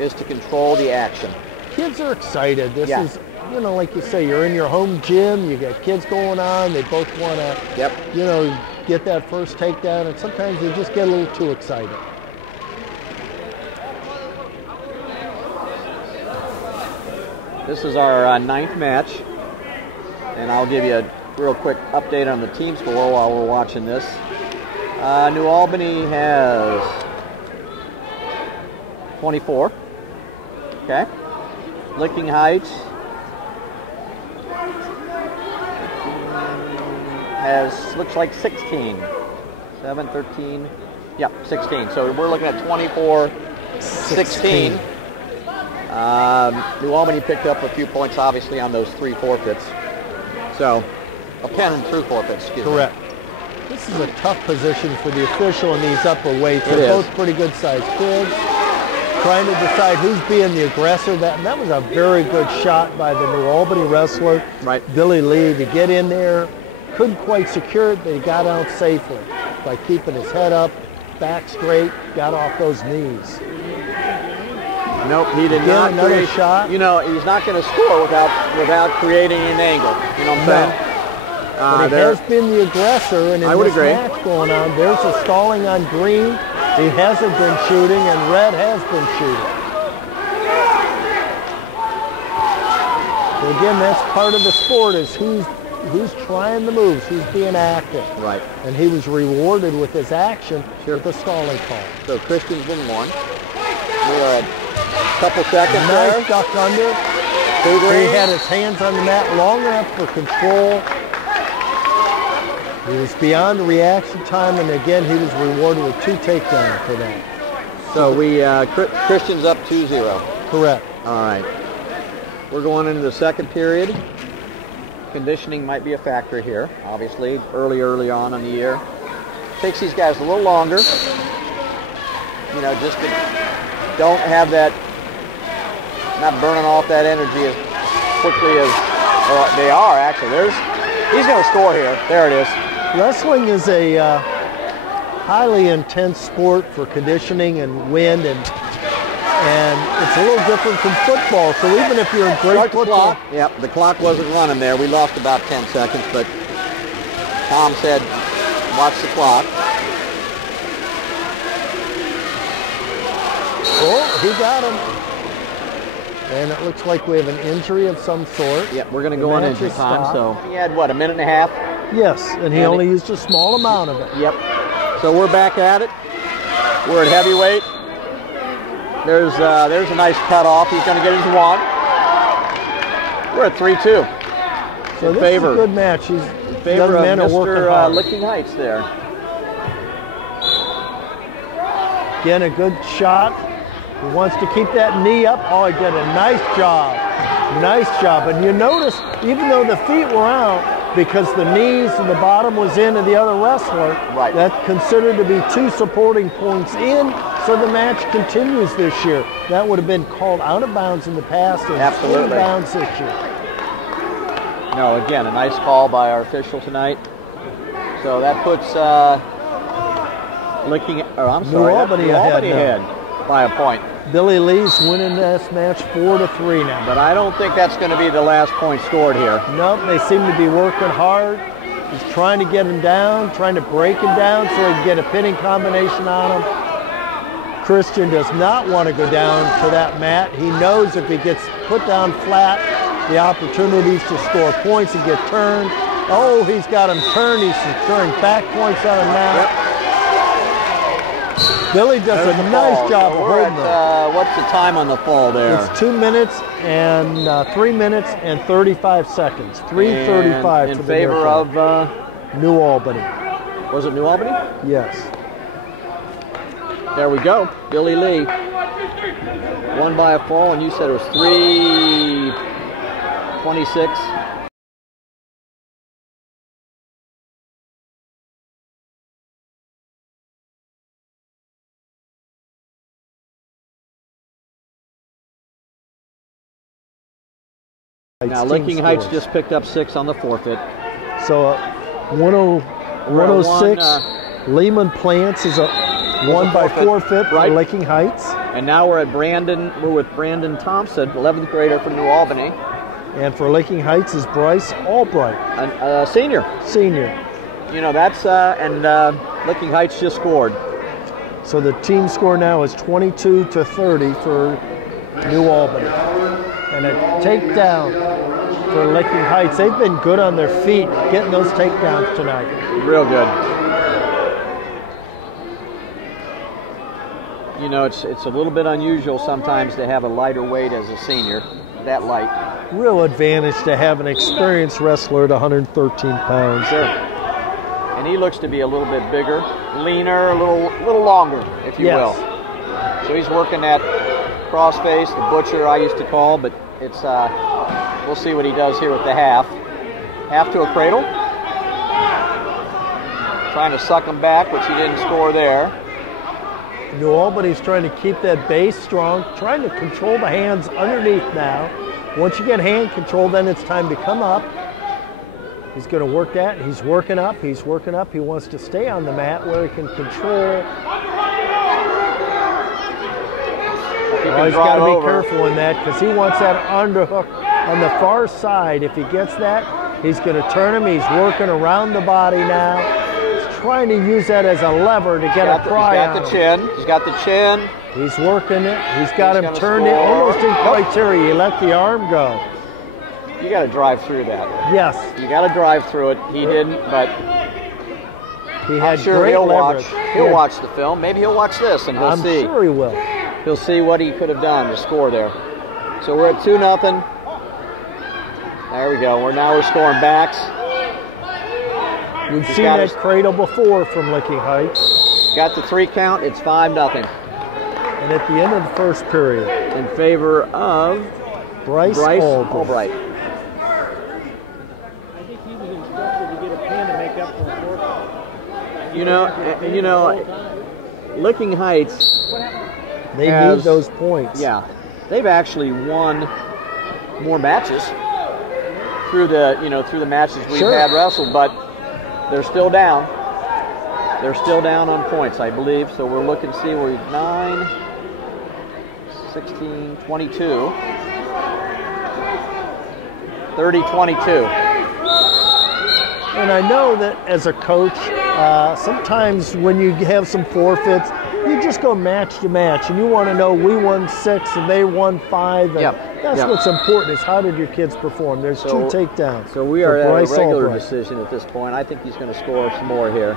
is to control the action. Kids are excited. This is, like you say, you're in your home gym. You got kids going on. They both want to, get that first takedown, and sometimes they just get a little too excited. This is our 9th match, and I'll give you a real quick update on the team score while we're watching this. New Albany has 24. Okay. Licking Heights looks like 16. 7, 13, 16. So we're looking at 24-16. New Albany picked up a few points, obviously, on those 3 forfeits. So, a pen and 3 forfeits, excuse me. Correct. This is a tough position for the official in these upper weights. They're both pretty good-sized kids. Trying to decide who's being the aggressor. That was a very good shot by the New Albany wrestler, Billy Lee, to get in there. Couldn't quite secure it, but he got out safely by keeping his head up, back straight, got off those knees. Nope, he did not create. Shot. He's not going to score without creating an angle. You know what I'm saying? But he has been the aggressor, and in this match going on, there's a stalling on green. He hasn't been shooting, and red has been shooting. So again, that's part of the sport, is who's trying the moves, who's being active. Right. And he was rewarded with his action with the stalling call. So Christian's been one. We are at a couple seconds there. Nice duck under. He had his hands on the mat long enough for control. He was beyond reaction time, and again, he was rewarded with 2 takedowns for that. So Christian's up 2-0. Correct. All right. We're going into the second period. Conditioning might be a factor here, obviously, early on in the year. Takes these guys a little longer. Just to don't have that, not burning off that energy as quickly as they are, actually. He's going to score here. There it is. Wrestling is a highly intense sport for conditioning and wind, and it's a little different from football. So even if you're in great football, the clock wasn't running there. We lost about 10 seconds, but Tom said, "Watch the clock." Oh, he got him. And it looks like we have an injury of some sort. Yeah, we're going to go on injury time. So he had what, a minute and a half? Yes, and he only used a small amount of it. Yep. So we're back at it. We're at heavyweight. There's a nice cutoff. He's going to get his one. We're at 3-2. So this is a good match. He's in favor of Mr. Licking Heights there. Again, a good shot. He wants to keep that knee up. Oh, he did a nice job. Nice job. And you notice, even though the feet were out, because the knees and the bottom was in of the other wrestler. Right. That's considered to be 2 supporting points in, so the match continues this year. That would have been called out of bounds in the past and Absolutely. in bounds this year. No, again, a nice call by our official tonight. So that puts New Albany ahead by a point. Billy Lee's winning this match 4-3 now. But I don't think that's going to be the last point scored here. Nope, they seem to be working hard. He's trying to get him down, trying to break him down so he can get a pinning combination on him. Christian does not want to go down to that mat. He knows if he gets put down flat, the opportunities to score points and get turned. Oh, he's got him turned. He's securing back points on him now. Yep. Billy does a nice job of holding him. What's the time on the fall there? It's 2 minutes and 3 minutes and 35 seconds. 3:35 in favor of New Albany. Was it New Albany? Yes. There we go. Billy Lee won by a fall, and you said it was 3:26. Now, Licking Heights just picked up 6 on the forfeit. So 106. Lehman Plants is won by forfeit for Licking Heights. And now we're with Brandon Thompson, 11th grader from New Albany. And for Licking Heights is Bryce Albright. A senior. Senior. You know, that's, Licking Heights just scored. So the team score now is 22-30 for New Albany. And a takedown for Licking Heights. They've been good on their feet getting those takedowns tonight. Real good. You know, it's a little bit unusual sometimes to have a lighter weight as a senior, that light. Real advantage to have an experienced wrestler at 113 pounds. Sure. And he looks to be a little bit bigger, leaner, a little longer, if you will. So he's working that crossface, the butcher I used to call, but it's we'll see what he does here with the half. Half to a cradle. Trying to suck him back, which he didn't score there. New Albany's trying to keep that base strong, trying to control the hands underneath now. Once you get hand control, then it's time to come up. He's going to work that. He's working up. He's working up. He wants to stay on the mat where he can control. He's got to be careful in that because he wants that underhook on the far side. If he gets that, he's going to turn him. He's working around the body now. He's trying to use that as a lever to get a pry on him. He's got the chin. He's working it. He's got him turned it almost in criteria. He let the arm go. You got to drive through that. Yes. You got to drive through it. He didn't, but he had great leverage. He'll watch the film. Maybe he'll watch this and he'll see. I'm sure he will. He'll see what he could have done to score there. So we're at 2-0. There we go. We're scoring backs. We've seen that cradle before from Licking Heights. Got the 3 count. It's 5-0. And at the end of the first period, in favor of Bryce Albright. I think he was instructed to get a pin to make up for the forfeit. You know, Licking Heights. They need those points. Yeah, they've actually won more matches through the matches we've had wrestled, but they're still down. They're still down on points, I believe. So we're looking to see where 9, 16, 22, 30-22. And I know that as a coach, sometimes when you have some forfeits, you just go match to match, and you want to know we won 6 and they won 5. And that's what's important is how did your kids perform. There's 2 takedowns. So we are at a regular decision at this point. I think he's going to score some more here.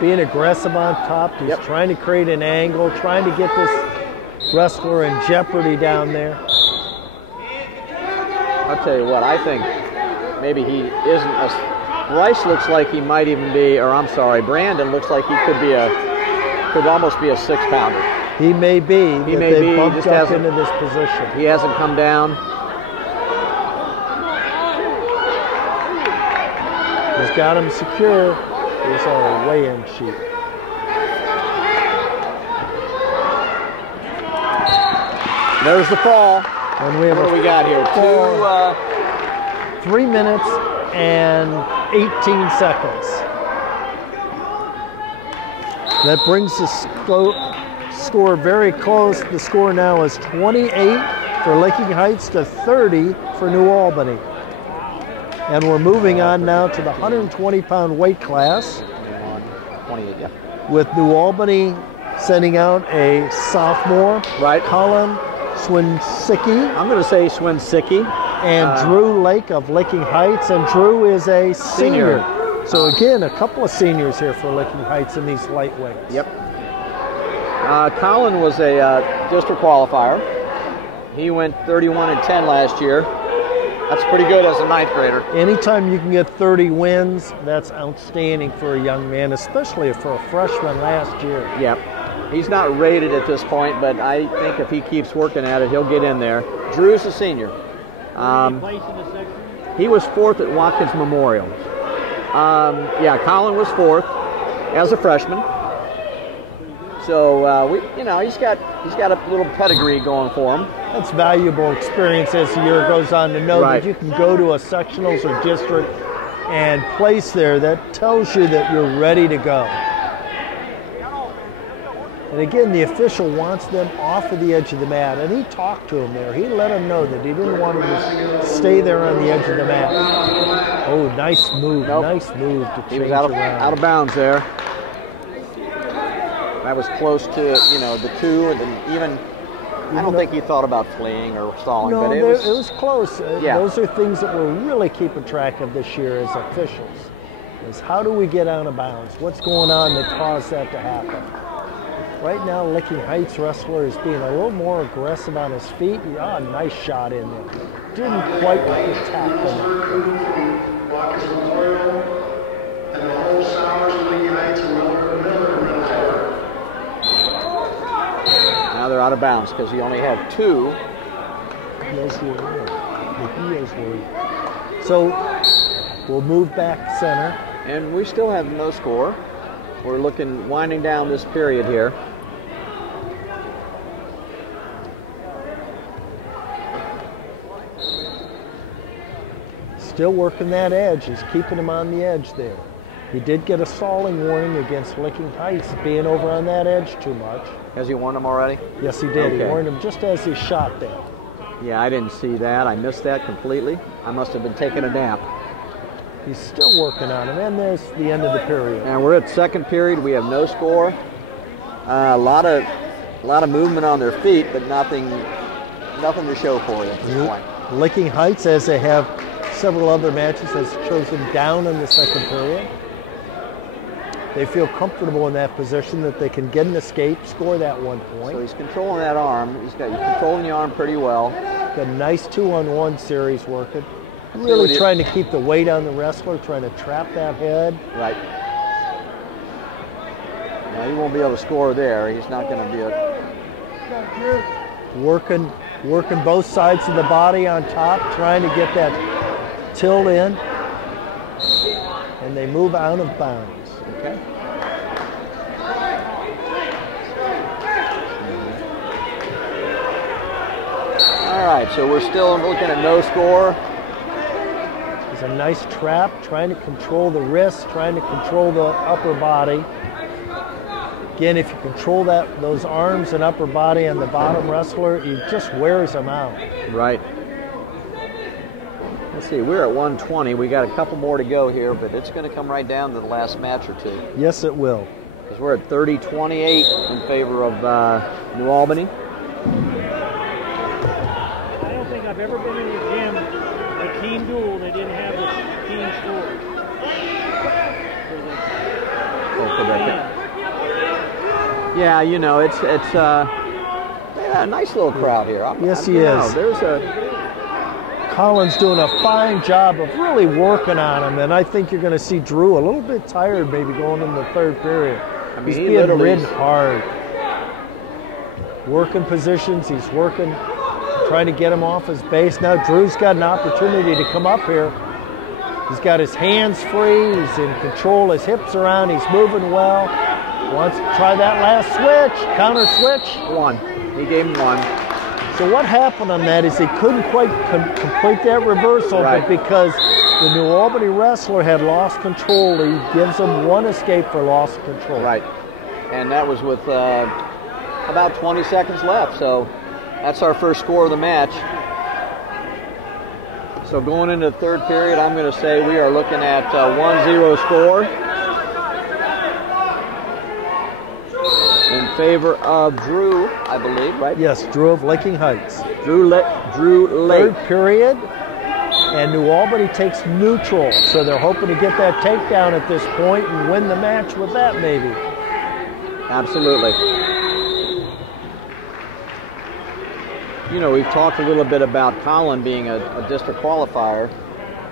Being aggressive on top, he's trying to create an angle, trying to get this wrestler in jeopardy down there. I'll tell you what, I think maybe he isn't Bryce looks like he might even be, Brandon looks like he could almost be a 6-pounder. He may be. He may be. Bumped up into this position. He hasn't come down. He's got him secure. Here's our weigh-in sheet. There's the fall. And we have what do we got here? 3 minutes and 18 seconds. That brings the score very close. The score now is 28 for Licking Heights to 30 for New Albany. And we're moving on now to the 120-pound weight class. 28, yeah. With New Albany sending out a sophomore, right? Colin Swinsicki. I'm going to say Swinsicki. And Drew Lake of Licking Heights. And Drew is a senior. So again, a couple of seniors here for Licking Heights in these lightweights. Yep. Colin was a district qualifier. He went 31-10 last year. That's pretty good as a ninth grader. Anytime you can get 30 wins, that's outstanding for a young man, especially for a freshman last year. Yep. He's not rated at this point, but I think if he keeps working at it, he'll get in there. Drew's a senior. He was fourth at Watkins Memorial. Yeah, Colin was fourth as a freshman. So he's got a little pedigree going for him. That's valuable experience as the year goes on to know that you can go to a sectionals or district and place there. That tells you that you're ready to go. And again, the official wants them off of the edge of the mat, and he talked to him there. He let him know that he didn't want him to stay there on the edge of the mat. Oh, nice move, nice move to change. He was out of bounds there. That was close to the two, and then even I don't think he thought about fleeing or stalling. No, but it was close. Those are things that we're really keeping track of this year as officials. Is how do we get out of bounds? What's going on that caused that to happen? Right now, Licking Heights wrestler is being a little more aggressive on his feet. Nice shot in there. Didn't quite attack him. Watkins Memorial and the whole Sours Licking Heights and Now they're out of bounds because he only had two. So we'll move back center. And we still have no score. We're winding down this period here. Still working that edge. He's keeping him on the edge there. He did get a stalling warning against Licking Heights being over on that edge too much. Has he warned him already? Yes, he did. Okay. He warned him just as he shot there. Yeah, I didn't see that. I missed that completely. I must have been taking a nap. He's still working on him, and there's the end of the period. And we're at second period. We have no score. A lot of movement on their feet, but nothing to show for it at this point. Licking Heights, as they have several other matches, has chosen down in the second period. They feel comfortable in that position that they can get an escape, score that 1 point. So he's controlling that arm. He's controlling the arm pretty well. Got a nice 2-on-1 series working. Really trying to keep the weight on the wrestler, trying to trap that head. Right. Now he won't be able to score there. He's not going to be working both sides of the body on top, trying to get that tilt in. And they move out of bounds. Okay. All right, so we're still looking at no score. It's a nice trap, trying to control the wrist, trying to control the upper body. Again, if you control those arms and upper body on the bottom wrestler, he just wears them out. Right. Let's see, we're at 120. We got a couple more to go here, but it's going to come right down to the last match or two. Yes, it will. Because we're at 30-28 in favor of New Albany. I don't think I've ever been in a gym, a team duel, they didn't have the team score. Yeah, it's a nice little crowd here. Yes, he is. Colin's doing a fine job of really working on him, and I think you're going to see Drew a little bit tired maybe going in the third period. He's being ridden hard. Working positions, he's working, trying to get him off his base. Now Drew's got an opportunity to come up here. He's got his hands free. He's in control. His hips around. He's moving well. Wants to try that last switch. Counter switch. One. He gave him one. So what happened on that is he couldn't quite complete that reversal, but because the New Albany wrestler had lost control, he gives him one escape for loss of control. Right. And that was with about 20 seconds left. So that's our first score of the match. So going into the third period, I'm going to say we are looking at 1-0 score in favor of Drew, I believe, right? Yes, Drew of Licking Heights. Drew Lake. Third period, and New Albany takes neutral. So they're hoping to get that takedown at this point and win the match with that, maybe. Absolutely. You know, we've talked a little bit about Colin being a district qualifier,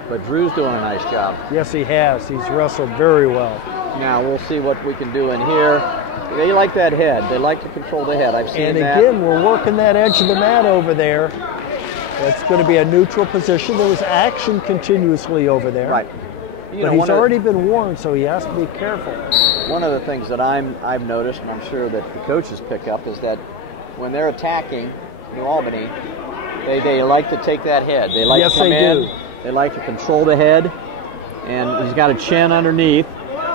but Drew's doing a nice job. Yes, he has. He's wrestled very well. Now, we'll see what we can do in here. They like that head. They like to control the head. I've seen that. And again, we're working that edge of the mat over there. That's going to be a neutral position. There was action continuously over there. Right. But he's already been warned, so he has to be careful. One of the things that I've noticed, and I'm sure that the coaches pick up, is that when they're attacking New Albany, they like to take that head. They like to come in. They like to control the head, and he's got a chin underneath.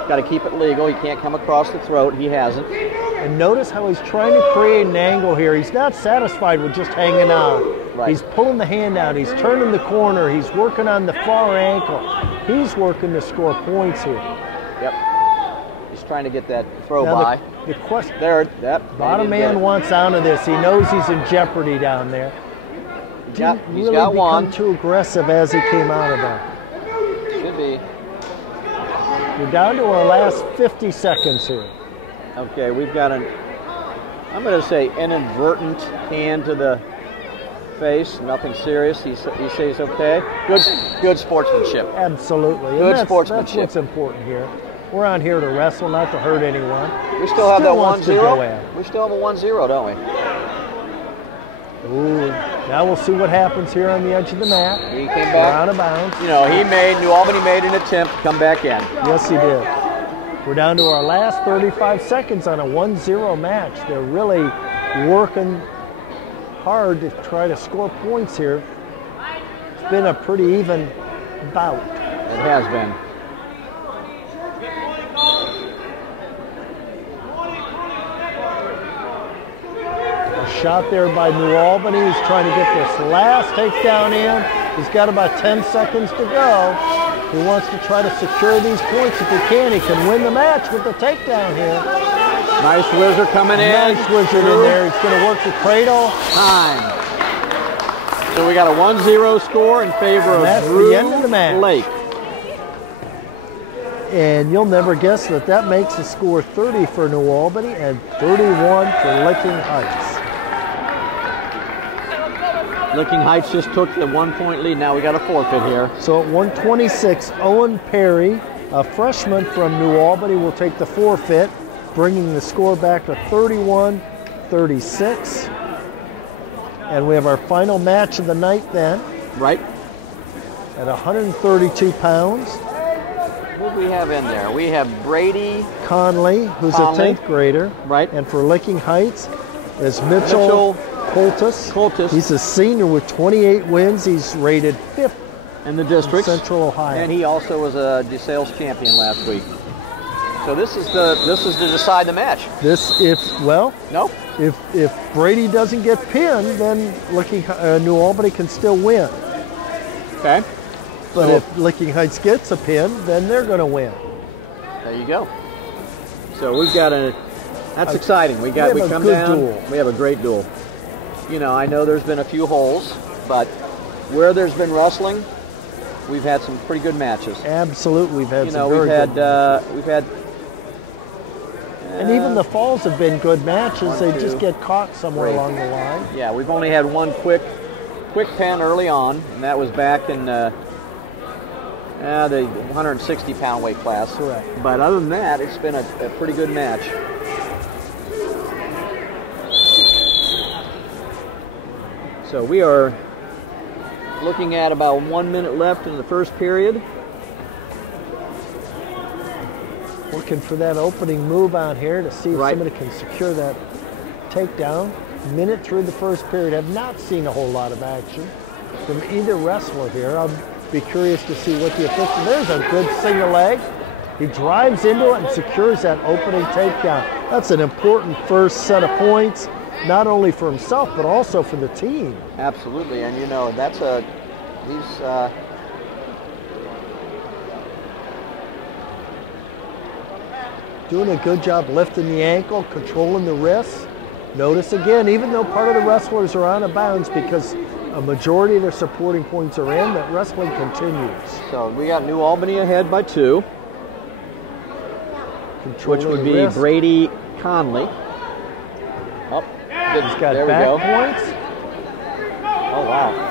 Got to keep it legal. He can't come across the throat. He hasn't. And notice how he's trying to create an angle here. He's not satisfied with just hanging on. Right. He's pulling the hand out. He's turning the corner. He's working on the far ankle. He's working to score points here. Yep. He's trying to get that throw now by. The question there. That bottom man wants out of this. He knows he's in jeopardy down there. He's Didn't really got become one. too aggressive as he came out of that. Should be. We're down to our last 50 seconds here. Okay, we've got I'm going to say inadvertent hand to the face. Nothing serious. He says okay. Good sportsmanship. Absolutely. Good sportsmanship. That's what's important here. We're on here to wrestle, not to hurt anyone. We still have that 1-0. We still have a 1-0, don't we? Ooh, now we'll see what happens here on the edge of the mat. He came back. Out of bounds. You know, New Albany made an attempt to come back in. Yes, he did. We're down to our last 35 seconds on a 1-0 match. They're really working hard to try to score points here. It's been a pretty even bout. It has been. Shot there by New Albany. He's trying to get this last takedown in. He's got about 10 seconds to go. He wants to try to secure these points if he can. He can win the match with the takedown here. Nice whizzer coming in. Nice whizzer in there. He's going to work the cradle. Time. So we got a 1-0 score in favor of Drew the end of the match. Lake. And you'll never guess that makes the score 30 for New Albany and 31 for Licking Heights. Licking Heights just took the 1-point lead. Now we got a forfeit here. So at 126, Owen Perry, a freshman from New Albany, will take the forfeit, bringing the score back to 31-36. And we have our final match of the night then. Right. At 132 pounds. What do we have in there? We have Brady Conley, who's a 10th grader. Right. And for Licking Heights is Mitchell Coltis. He's a senior with 28 wins. He's rated 5th in the district, Central Ohio. And he also was a DeSales champion last week. So this is to decide the match. If Brady doesn't get pinned, then New Albany can still win. Okay. But if Licking Heights gets a pin, then they're going to win. There you go. So we've got that's exciting. We come down. Duel. We have a great duel. You know, I know there's been a few holes, but where there's been wrestling, we've had some pretty good matches. Absolutely, we've had some very good matches. And even the falls have been good matches. They just get caught somewhere along the line. Yeah, we've only had one quick pin early on, and that was back in the 160-pound weight class. Correct. But other than that, it's been a pretty good match. So we are looking at about 1 minute left in the first period. Working for that opening move out here to see if somebody can secure that takedown. Minute through the first period. Have not seen a whole lot of action from either wrestler here. I'll be curious to see what the official. There's a good single leg. He drives into it and secures that opening takedown. That's an important first set of points, not only for himself, but also for the team. Absolutely, and you know, that's he's doing a good job lifting the ankle, controlling the wrists. Notice again, even though part of the wrestlers are out of bounds because a majority of their supporting points are in, that wrestling continues. So we got New Albany ahead by 2. Which would be Brady Conley. Oh, he's got back points. Oh, wow.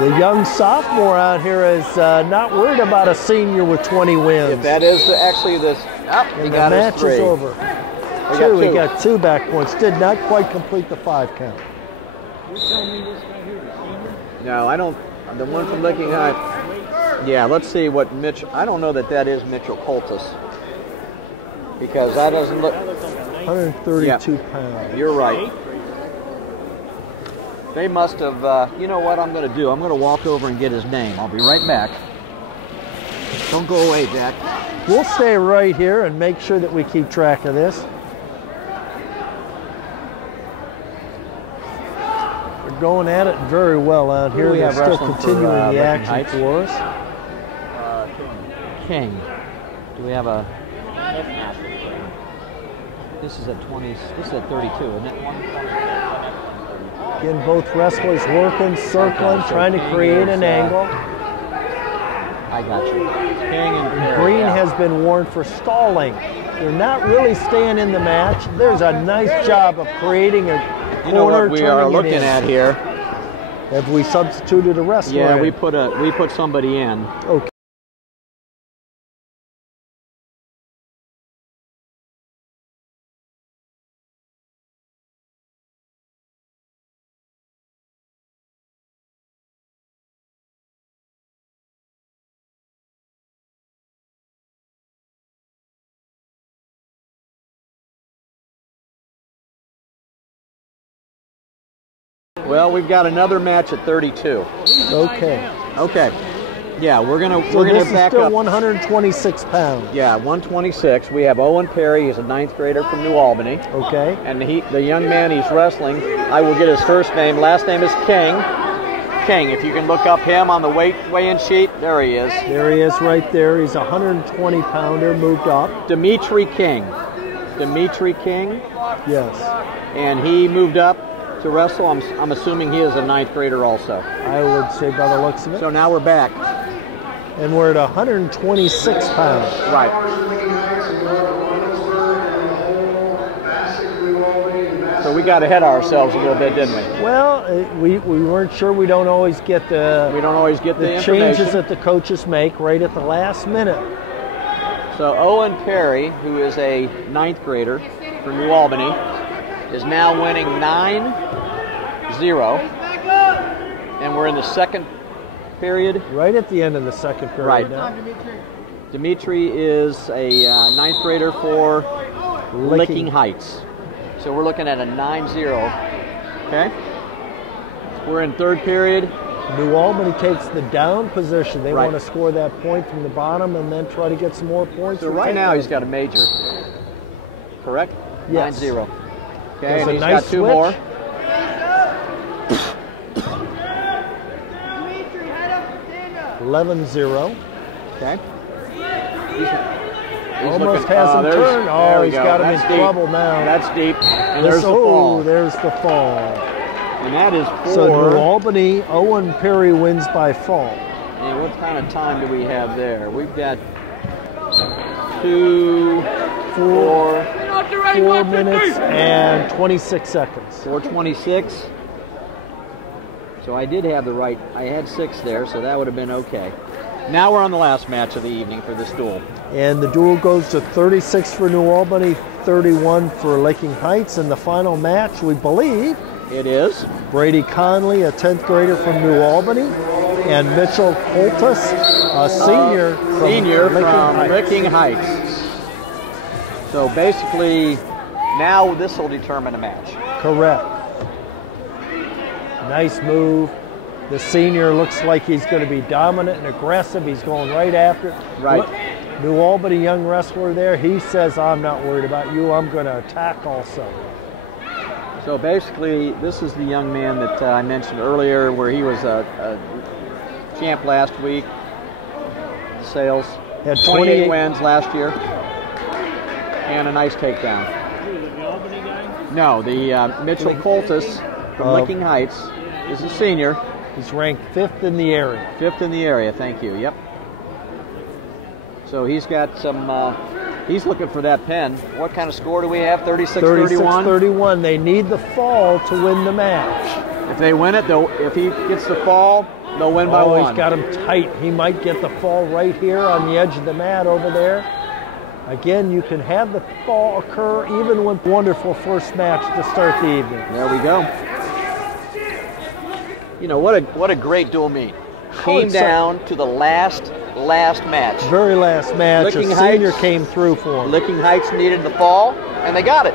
The young sophomore out here is not worried about a senior with 20 wins. If that is actually this. Oh, he got his 3. The match is over. We got 2 back points. Did not quite complete the 5 count. You're telling me this guy here is senior? No, I don't. The one from Licking Heights. Yeah, let's see what Mitch. I don't know that is Mitchell Coltis because that doesn't look. 132 pounds. You're right. They must have. You know what I'm going to do? I'm going to walk over and get his name. I'll be right back. Don't go away, Jack. We'll stay right here and make sure that we keep track of this. We're going at it very well out here. We They're have still wrestling continuing for, the Licking action Heights. for us. King. Do we have a? This is at 20. This is at 32, isn't it? Again, both wrestlers working, circling, trying to create an angle. I got you. King and Perry, Green has been warned for stalling. They're not really staying in the match. There's a nice job of creating a corner. You know what we are looking at here? Have we substituted a wrestler? Yeah, in? we put somebody in. Okay. Well, we've got another match at 32. Okay. Okay. Yeah, we're gonna So we're this gonna is back still up. 126 pounds. Yeah, 126. We have Owen Perry. He's a 9th grader from New Albany. Okay. And the young man he's wrestling, I will get his first name. Last name is King. King. If you can look up him on the weigh-in sheet, there he is. There he is right there. He's a 120-pounder, moved up. Dimitri King. Dimitri King. Yes. And he moved up to wrestle. I'm assuming he is a 9th grader also. I would say by the looks of it. So now we're back. And we're at 126 pounds. Right. So we got ahead of ourselves a little bit, didn't we? Well, we weren't sure. We don't always get the changes that the coaches make right at the last minute. So Owen Perry, who is a 9th grader from New Albany, is now winning 9-0. And we're in the second period. Right at the end of the second period right now. Dimitri is a 9th grader for Licking Heights. So we're looking at a 9-0. Okay? We're in third period. New Albany takes the down position. They Right. want to score that point from the bottom and then try to get some more points. So right now he's got a major. Correct? Yes. 9-0. Okay, There's and a he's nice got 2 switch. more. Dimitri, head up and stand up. 11-0. Okay. He's Almost looking, has him there's- turned. there Oh, we he's go. got him That's in deep. trouble now. That's deep. And there's the fall. There's the fall. And that is So New for... Albany, Owen Perry wins by fall. And what kind of time do we have there? We've got 4 minutes and 26 seconds. 4:26. So I did have the right. I had 6 there, so that would have been okay. Now we're on the last match of the evening for this duel. And the duel goes to 36 for New Albany, 31 for Licking Heights. And the final match, we believe, it is Brady Conley, a 10th grader from New Albany, and Mitchell Coltus, a senior from Licking Heights. So basically, now this will determine a match. Correct. Nice move. The senior looks like he's going to be dominant and aggressive. He's going right after it. Right. New Albany young wrestler there. He says, I'm not worried about you. I'm going to attack also. So basically, this is the young man that I mentioned earlier, where he was a champ last week. Sales. Had 28 wins last year. And a nice takedown. Who, the Albany guy? No, the Mitchell Coltus from Licking Heights is a senior. He's ranked 5th in the area. 5th in the area, thank you, yep. So he's got some, he's looking for that pin. What kind of score do we have, 36-31? 36-31. They need the fall to win the match. If they win it, if he gets the fall, they'll win by one. He's got him tight. He might get the fall right here on the edge of the mat over there. Again, you can have the fall occur even with wonderful first match to start the evening. There we go. You know, what a great dual meet. Came down to the last match. Very last match. Licking a senior Heights came through for him. Licking Heights needed the fall, and they got it.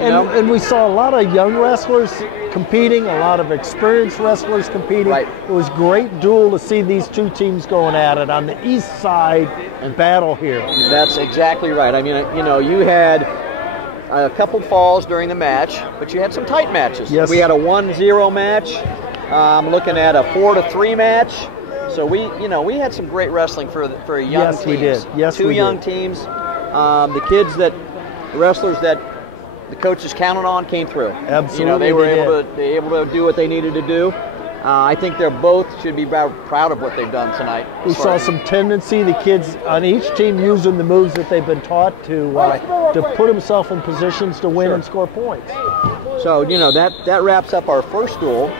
And we saw a lot of young wrestlers competing, a lot of experienced wrestlers competing. Right. It was great duel to see these two teams going at it on the east side and battle here. That's exactly right. I mean, you know, you had a couple falls during the match, but you had some tight matches. Yes. We had a 1-0 match. I'm looking at a 4-3 match. So we had some great wrestling for young yes, teams. We did. Yes, Two we young did. teams. The wrestlers that the coaches counted on came through. Absolutely, you know, they were able to do what they needed to do. I think they both should be proud of what they've done tonight. We saw some tendency, the kids on each team using the moves that they've been taught to put themselves in positions to win and score points. So, you know, that wraps up our first duel.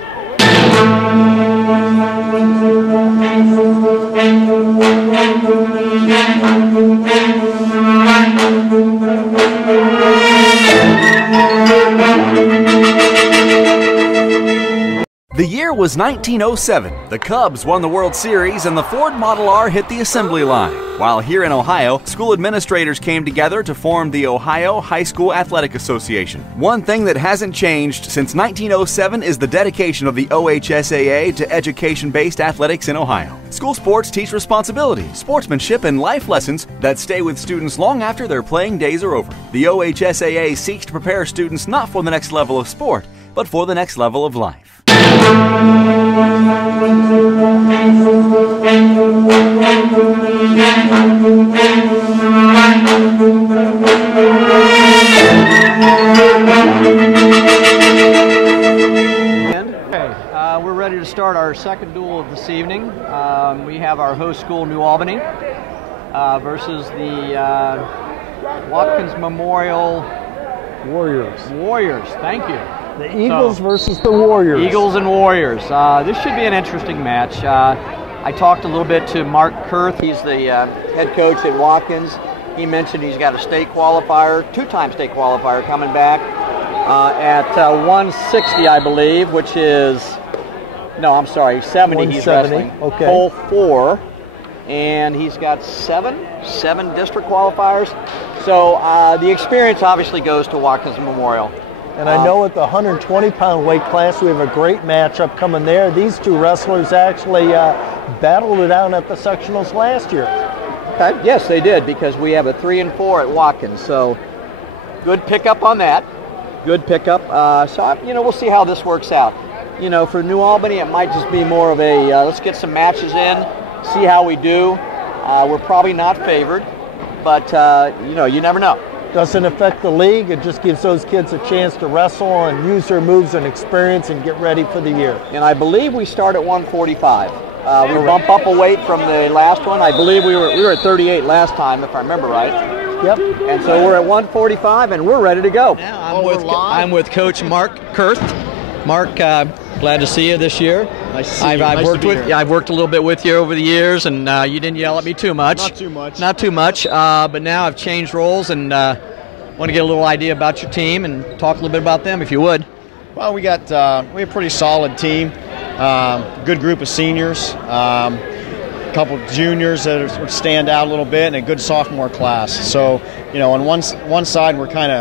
The year was 1907. The Cubs won the World Series and the Ford Model R hit the assembly line. While here in Ohio, school administrators came together to form the Ohio High School Athletic Association. One thing that hasn't changed since 1907 is the dedication of the OHSAA to education-based athletics in Ohio. School sports teach responsibility, sportsmanship, and life lessons that stay with students long after their playing days are over. The OHSAA seeks to prepare students not for the next level of sport, but for the next level of life. We're ready to start our second duel of this evening. We have our host school, New Albany, versus the Watkins Memorial Warriors. Thank you. The Eagles versus the Warriors. Eagles and Warriors. This should be an interesting match. I talked a little bit to Mark Kurth. He's the head coach at Watkins. He mentioned he's got a state qualifier, two-time state qualifier coming back at 160, I believe, which is, no, I'm sorry, 70 he's wrestling. Okay. Hole 4. And he's got seven district qualifiers. So the experience obviously goes to Watkins Memorial. And I know at the 120-pound weight class, we have a great matchup coming there. These two wrestlers actually battled it out at the sectionals last year. Okay. Yes, they did, because we have a 3 and 4 at Watkins. So good pickup on that. Good pickup. So we'll see how this works out. You know, for New Albany, it might just be more of a let's get some matches in, see how we do. We're probably not favored, but you never know. Doesn't affect the league. It just gives those kids a chance to wrestle and use their moves and experience and get ready for the year. And I believe we start at 145. We bump up a weight from the last one. I believe we were at 38 last time, if I remember right. Yep. And so we're at 145, and we're ready to go. Now I'm with Coach Mark Kurth. Mark, glad to see you this year. Nice to see you. I've worked a little bit with you over the years, and you didn't yell at me too much. Not too much. But now I've changed roles, and want to get a little idea about your team and talk a little bit about them, if you would. Well, we have a pretty solid team. Good group of seniors. A couple juniors that stand out a little bit, and a good sophomore class. So, on one side we're kind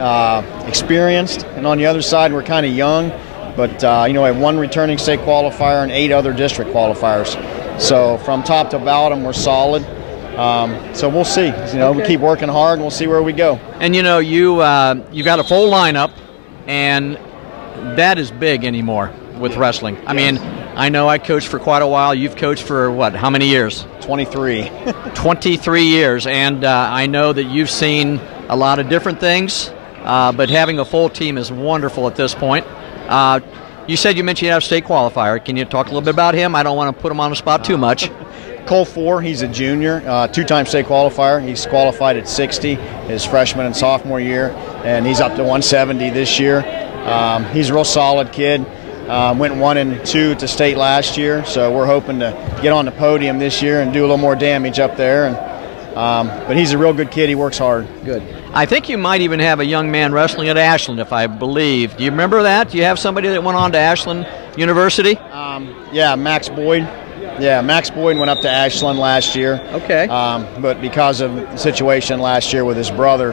of experienced, and on the other side we're kind of young. But we have one returning state qualifier and 8 other district qualifiers. So from top to bottom, we're solid. So we'll see. We keep working hard, and we'll see where we go. And you got a full lineup, and that is big anymore with wrestling. I mean, I know I coached for quite a while. You've coached for what? How many years? 23. 23 years, and I know that you've seen a lot of different things. But having a full team is wonderful at this point. You mentioned you have a state qualifier. Can you talk a little bit about him? I don't want to put him on the spot too much. Cole Four, he's a junior, 2-time state qualifier. He's qualified at 60 his freshman and sophomore year, and he's up to 170 this year. He's a real solid kid. Went 1 and 2 to state last year, so we're hoping to get on the podium this year and do a little more damage up there. But he's a real good kid. He works hard. Good. I think you might even have a young man wrestling at Ashland, if I believe. Do you remember that? Do you have somebody that went on to Ashland University? Yeah, Max Boyd. Yeah, Max Boyd went up to Ashland last year. Okay. But because of the situation last year with his brother,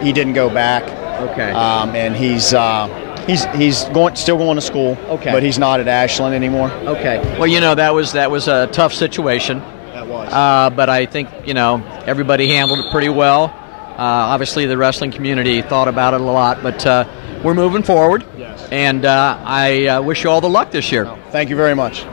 he didn't go back. Okay. And he's still going to school. Okay. But he's not at Ashland anymore. Okay. Well, that was a tough situation. That was. But I think everybody handled it pretty well. Obviously, the wrestling community thought about it a lot, but we're moving forward. Yes. And I wish you all the luck this year. Thank you very much.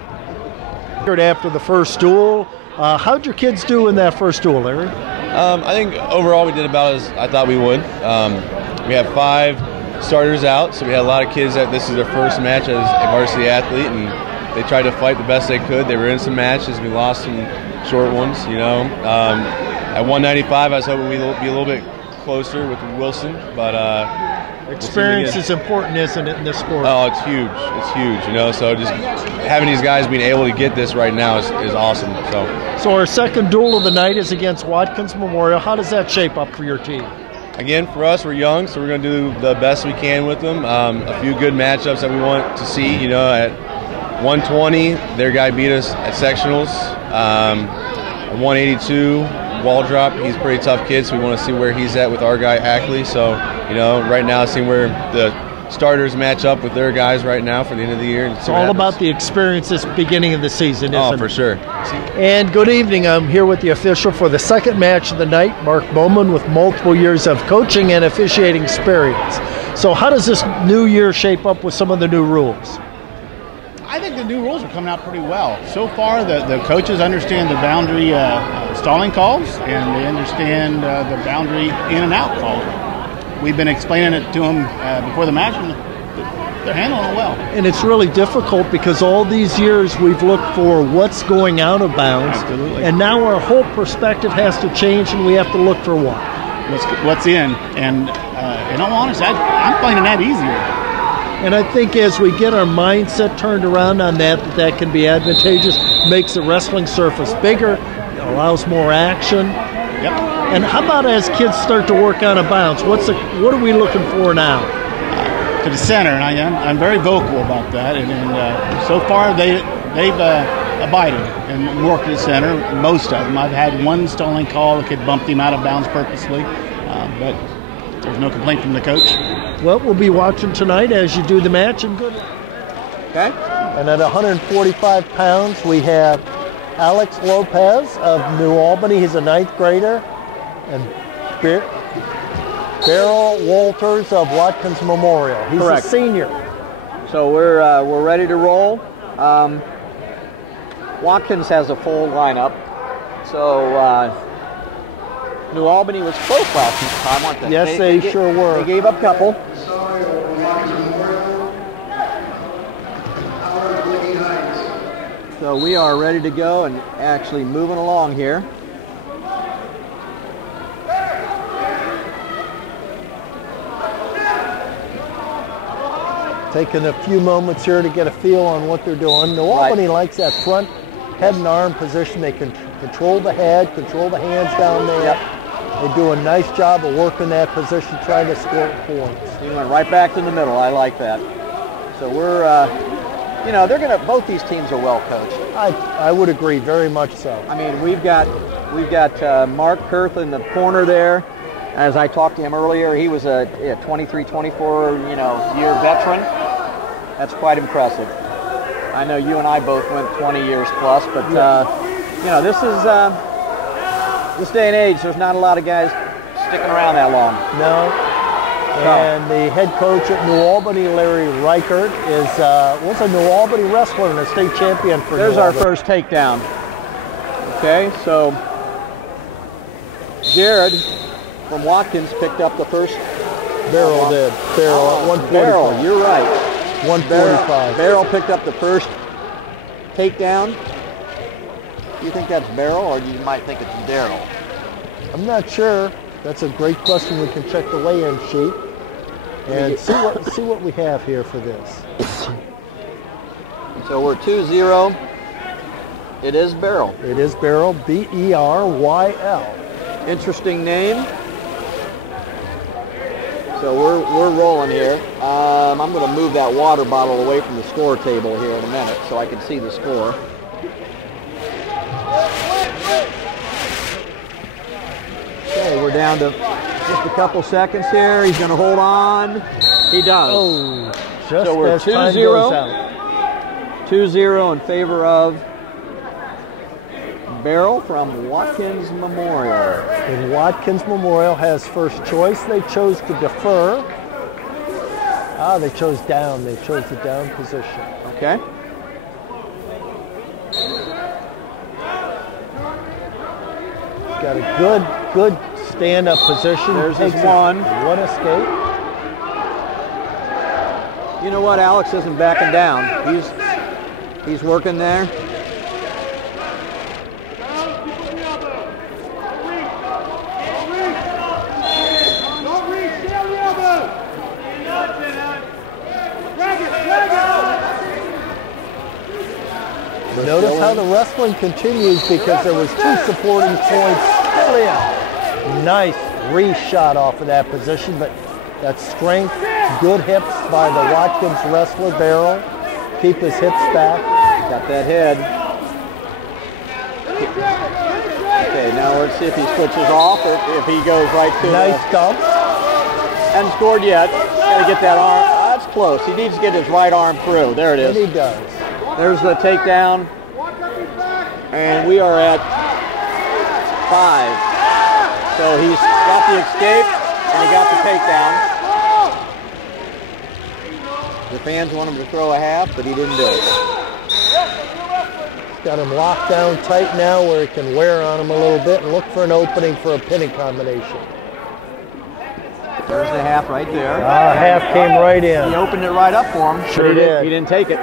After the first duel, how'd your kids do in that first duel, Larry? I think overall we did about as I thought we would. We have 5 starters out, so we had a lot of kids that this is their first match as a varsity athlete, and they tried to fight the best they could. They were in some matches. We lost some short ones, At 195, I was hoping we'd be a little bit closer with Wilson, but experience is important, isn't it, in this sport? Oh, it's huge. It's huge, So just having these guys being able to get this right now is awesome. So our second duel of the night is against Watkins Memorial. How does that shape up for your team? Again, for us, we're young, so we're going to do the best we can with them. A few good matchups that we want to see. At 120, their guy beat us at sectionals. At 182, wall drop. He's a pretty tough kid, so we want to see where he's at with our guy Ackley. So, right now, seeing where the starters match up with their guys right now for the end of the year. It's all about the experience this beginning of the season, isn't it? Oh, for sure. And good evening. I'm here with the official for the second match of the night, Mark Bowman, with multiple years of coaching and officiating experience. So how does this new year shape up with some of the new rules? I think the new rules are coming out pretty well. So far, the coaches understand the boundary stalling calls, and they understand the boundary in and out calls. We've been explaining it to them before the match, and they're handling it well. And it's really difficult because all these years we've looked for what's going out of bounds. Absolutely. And now our whole perspective has to change, and we have to look for what? What's in. And in all honesty, I'm finding that easier. And I think as we get our mindset turned around on that can be advantageous, makes the wrestling surface bigger, allows more action. Yep. And how about as kids start to work on a bounce? What are we looking for now? To the center, and I'm very vocal about that. And so far they've abided and worked to the center. Most of them. I've had one stalling call, the kid bumped him out of bounds purposely, but there's no complaint from the coach. Well, we'll be watching tonight as you do the match, and good luck. Okay. And at 145 pounds, we have Alex Lopez of New Albany. He's a 9th grader. And Beryl Walters of Watkins Memorial. He's Correct. A senior. So we're ready to roll. Watkins has a full lineup. So New Albany was close last time, weren't they? Yes, they sure were. They gave up a couple. So we are ready to go and actually moving along here. Taking a few moments here to get a feel on what they're doing. New Albany likes that front head and arm position. They can control the head, control the hands down there. Yep. They do a nice job of working that position, trying to score points. He went right back to the middle. I like that. So we're you know, both these teams are well coached. I would agree, very much so. I mean, we've got Mark Kurth in the corner there. As I talked to him earlier, he was a 23, 24, year veteran. That's quite impressive. I know you and I both went 20 years plus, but this is this day and age. There's not a lot of guys sticking around that long. No. And the head coach at New Albany, Larry Reichert, was a New Albany wrestler and a state champion for There's New our Albany. first takedown. Okay, so Jared from Watkins picked up the first. Barrel did. Barrel at 145. Barrel, you're right. 145. Barrel picked up the first takedown. Do you think that's Barrel, or you might think it's Daryl? I'm not sure. That's a great question. We can check the weigh-in sheet and see what we have here for this. So we're 2-0. It is Barrel. It is Barrel, B-E-R-Y-L. Interesting name. So we're rolling here. I'm going to move that water bottle away from the score table here in a minute so I can see the score. Okay, we're down to just a couple seconds here. He's going to hold on. He does. Oh, just so we're as time goes out. 2-0 in favor of Barrel from Watkins Memorial. And Watkins Memorial has first choice. They chose to defer. They chose down. They chose the down position. Okay. Got a good stand-up position. There's his one. One escape. You know what? Alex isn't backing down. He's working there. Notice how the wrestling continues because there was two supporting points. Nice re-shot off of that position, but that strength, good hips by the Watkins wrestler, Barrel. Keep his hips back. Got that head. Okay, now let's see if he switches off or if he goes right to nice dump. Hasn't scored yet. Got to get that arm. That's close. He needs to get his right arm through. There it is. And he does. There's the takedown. And we are at 5. So he's got the escape and he got the takedown. The fans want him to throw a half, but he didn't do it. Got him locked down tight now where he can wear on him a little bit and look for an opening for a pinning combination. There's the half right there. Half came right in. He opened it right up for him. Sure did. He didn't take it.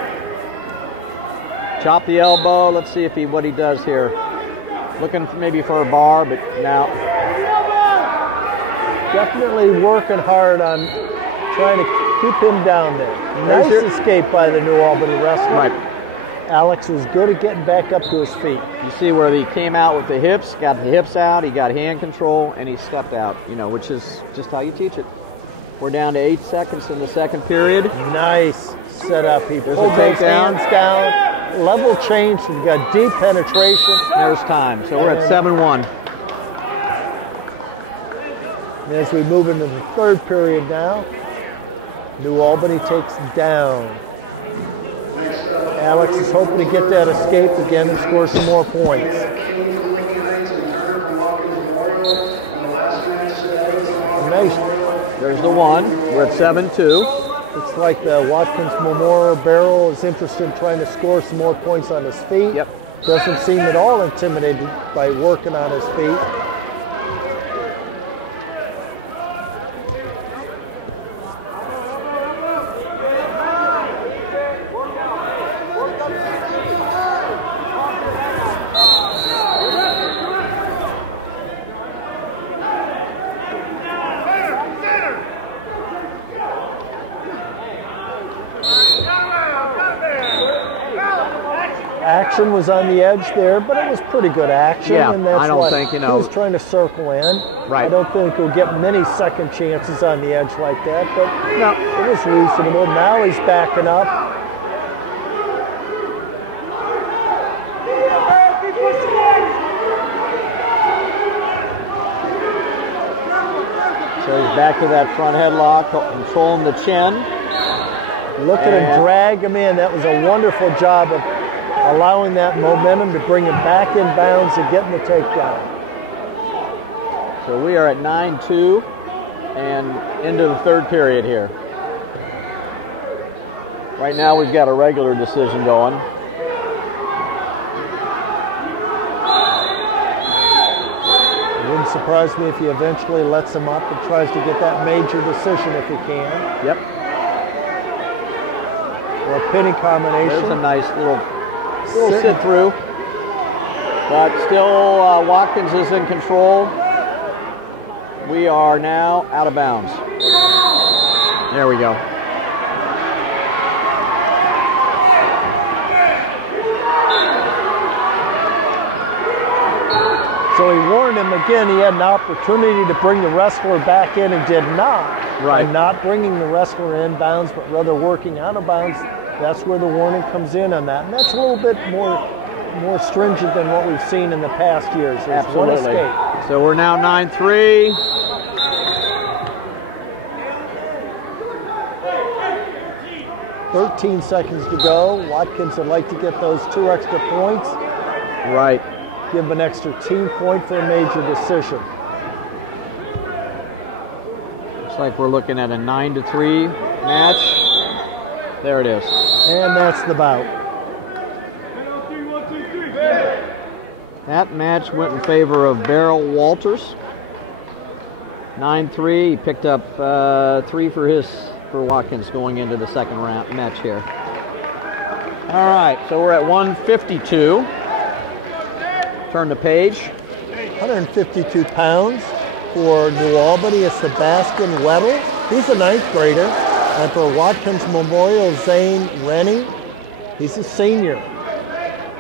Chop the elbow. Let's see if what he does here. Looking maybe for a bar, but now. Definitely working hard on trying to keep him down there. Nice escape by the New Albany wrestler. Right. Alex was good at getting back up to his feet. You see where he came out with the hips, got the hips out, he got hand control, and he stepped out, which is just how you teach it. We're down to 8 seconds in the second period. Nice setup. He There's pulled a those takedown. hands down. Level change. We've got deep penetration. There's time. So we're at 7-1. And as we move into the third period now, New Albany takes down. Alex is hoping to get that escape again and score some more points. Nice. There's the one. We're at 7-2. It's like the Watkins Memorial Barrel is interested in trying to score some more points on his feet. Yep. Doesn't seem at all intimidated by working on his feet. Action was on the edge there, but it was pretty good action. Yeah, and that's I don't think, he was trying to circle in. Right. I don't think he'll get many second chances on the edge like that, but no, it was reasonable. Now he's backing up. Goes back to that front headlock, controlling the chin. Look at him drag him in. That was a wonderful job of allowing that momentum to bring him back in bounds and getting the takedown. So we are at 9-2 and into the third period here. Right now we've got a regular decision going. It wouldn't surprise me if he eventually lets him up and tries to get that major decision if he can. Yep. Or a pinning combination. There's a nice little sit through. But still Watkins is in control. We are now out of bounds. There we go. So he warned him again. He had an opportunity to bring the wrestler back in and did not. Right. And not bringing the wrestler in bounds, but rather working out of bounds. That's where the warning comes in on that. And that's a little bit more stringent than what we've seen in the past years. There's Absolutely. one escape. So we're now 9-3. "13 seconds to go. Watkins would like to get those 2 extra points. Right. Give an extra team point for a major decision. Looks like we're looking at a 9-3 match. There it is. And that's the bout. That match went in favor of Beryl Walters. 9-3. He picked up 3 for Watkins going into the second round match here. All right, so we're at 152. Turn the page. 152 pounds for New Albany. It's the Baskin Weddle. He's a 9th grader. And for Watkins Memorial, Zane Rennie. He's a senior.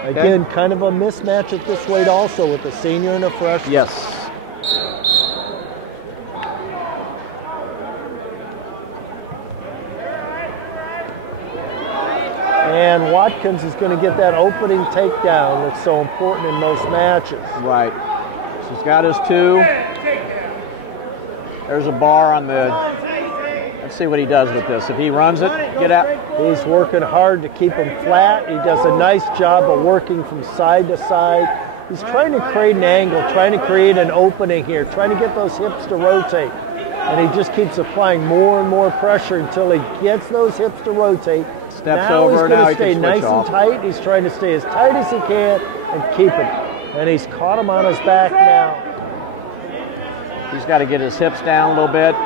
Again, kind of a mismatch at this weight also with a senior and a freshman. Yes. And Watkins is going to get that opening takedown that's so important in most matches. Right. So he's got his 2. There's a bar on the... Let's see what he does with this. If he runs it, get out. He's working hard to keep him flat. He does a nice job of working from side to side. He's trying to create an angle, trying to create an opening here, trying to get those hips to rotate. And he just keeps applying more and more pressure until he gets those hips to rotate. Steps now over, he's now going he to stay can nice switch off. and tight. He's trying to stay as tight as he can and keep him. And he's caught him on his back now. He's got to get his hips down a little bit.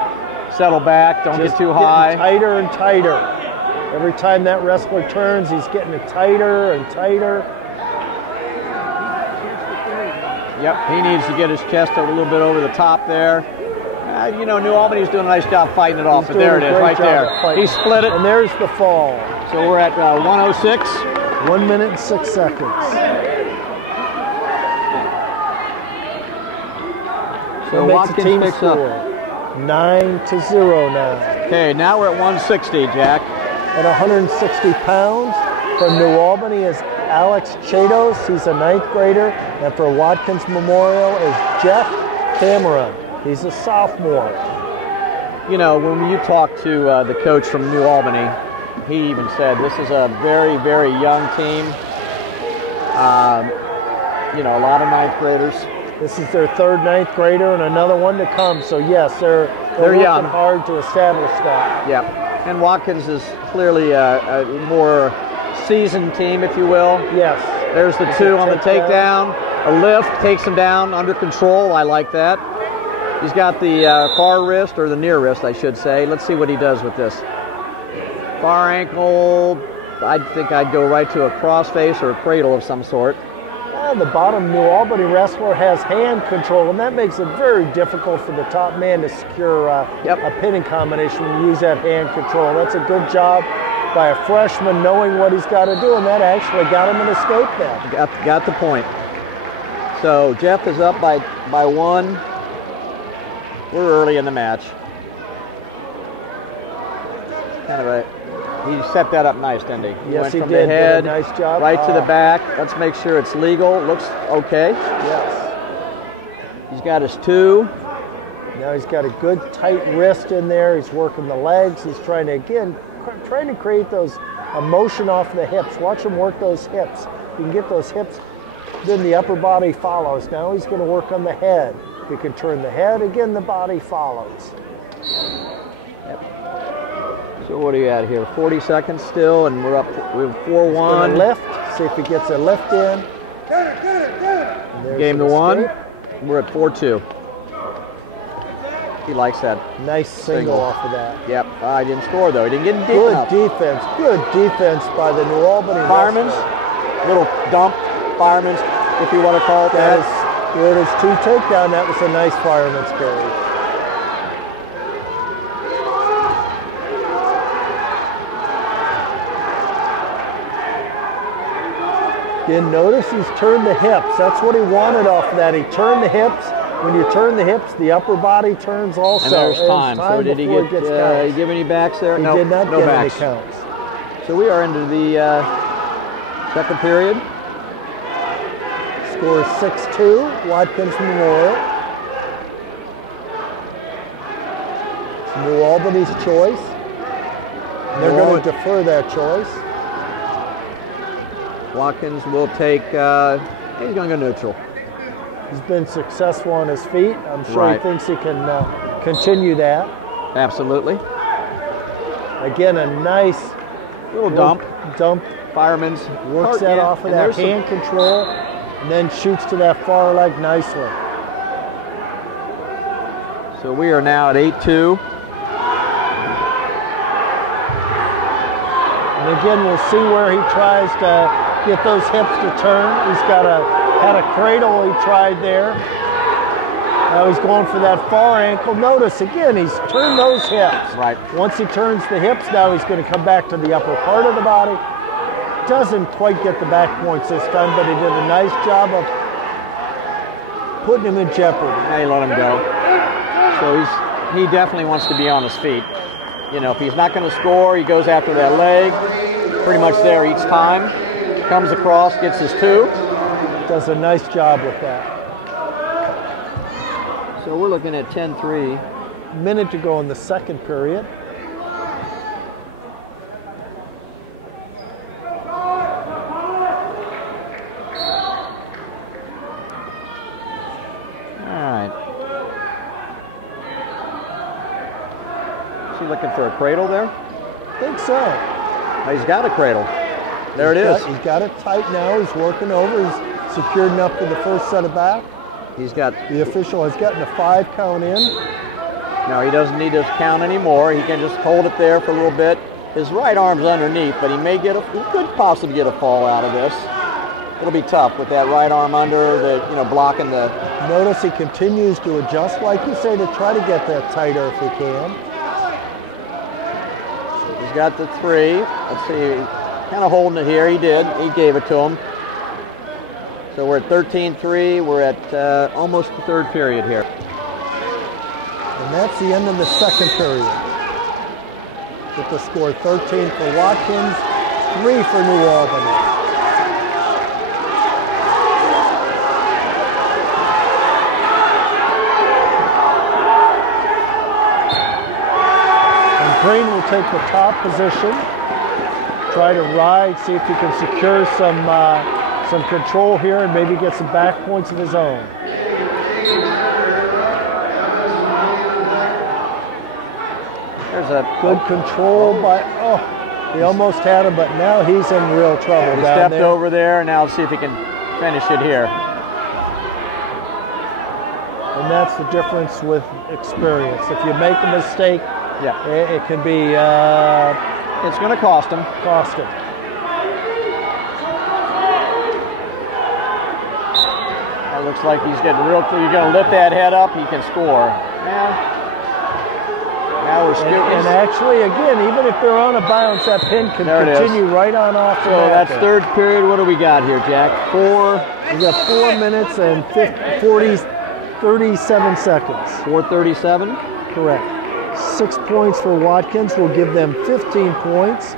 Settle back, don't Just get too high. Tighter and tighter. Every time that wrestler turns, he's getting it tighter and tighter. Yep, he needs to get his chest a little bit over the top there. You know, New Albany's doing a nice job fighting it off, but there it is, right there. He split it. And there's the fall. So we're at 106. 1 minute and 6 seconds. So Watkins picks up. 9-0 now. Okay, now we're at 160, Jack. At 160 pounds, from New Albany is Alex Chados. He's a 9th grader. And for Watkins Memorial is Jeff Cameron. He's a sophomore. You know, when you talk to the coach from New Albany, he even said this is a very, very young team. You know, a lot of 9th graders. This is their 3rd 9th grader and another one to come. So yes, they're working young. hard to establish that. Yep. And Watkins is clearly a more seasoned team, if you will. Yes. There's the 2 on the takedown. A lift takes him down under control. I like that. He's got the far wrist, or the near wrist, I should say. Let's see what he does with this. Far ankle. I think I'd go right to a crossface or a cradle of some sort. The bottom New Albany wrestler has hand control, and that makes it very difficult for the top man to secure a pinning combination when you use that hand control. That's a good job by a freshman knowing what he's got to do, and that actually got him an escape there. Got the point. So Jeff is up by 1. We're early in the match. Kind of a... He set that up nice, didn't he? Yes, went he from did. the head, Did a nice job. right to the back. Let's make sure it's legal. Looks okay. Yes. He's got his 2. Now he's got a good tight wrist in there. He's working the legs. He's trying to, again, trying to create those motion off the hips. Watch him work those hips. You can get those hips, then the upper body follows. Now he's going to work on the head. You can turn the head, again the body follows. Yep. So what are you at here? 40 seconds still, and we're up. We're 4-1. Lift. See if he gets a lift in. Game to 1. We're at 4-2. He likes that. Nice single off of that. Yep. He didn't score though. He didn't get deep Good enough. defense. Good defense by the New Albany Fireman's. Little dump. Fireman's, if you want to call it that. There it is, 2 takedown. That was a nice fireman's carry. Again, notice he's turned the hips. That's what he wanted off of that. He turned the hips. When you turn the hips, the upper body turns also. And there's time. So did he give any backs there? He no, did not no get backs. any counts. So we are into the second period. Score 6-2, Watkins Memorial. It's New Albany's choice. They're going to defer that choice. Watkins will take, he's going to go neutral. He's been successful on his feet. I'm sure he thinks he can continue that. Absolutely. Again, a nice little dump. Fireman's works that off of that hand control and then shoots to that far leg nicely. So we are now at 8-2. And again, we'll see where he tries to get those hips to turn. He's got had a cradle he tried there. Now he's going for that far ankle. Notice again, he's turned those hips. Right. Once he turns the hips, now he's going to come back to the upper part of the body. Doesn't quite get the back points this time, but he did a nice job of putting him in jeopardy. Now you let him go. So he definitely wants to be on his feet. You know, if he's not going to score, he goes after that leg. Pretty much there each time. Comes across, gets his 2. Does a nice job with that. So we're looking at 10-3. Minute to go in the second period. All right. Is he looking for a cradle there? I think so. He's got a cradle. There it is. He's got it tight now. He's working over. He's secured enough for the first set of back. He's got. The official has gotten a 5 count in. No, he doesn't need to count anymore. He can just hold it there for a little bit. His right arm's underneath, but he could possibly get a fall out of this. It'll be tough with that right arm under, blocking the. Notice he continues to adjust, like you say, to try to get that tighter if he can. He's got the 3. Let's see, kind of holding it here. He did. He gave it to him. So we're at 13-3. We're at almost the third period here. And that's the end of the second period. With the score 13 for Watkins, 3 for New Albany. And Green will take the top position. Try to ride, see if he can secure some control here and maybe get some back points of his own. There's a good control by, he almost had him, but now he's in real trouble he down stepped there. over there, and now let's see if he can finish it here. And that's the difference with experience. If you make a mistake, it can be... it's going to cost him. It looks like he's getting real clear. You're going to lift that head up, he can score. Now we're still. And actually, again, even if they're on a bounce, that pin can continue right on off. So that's third period. What do we got here, Jack? We got 4 minutes and 37 seconds. 4:37? Correct. 6 points for Watkins will give them 15 points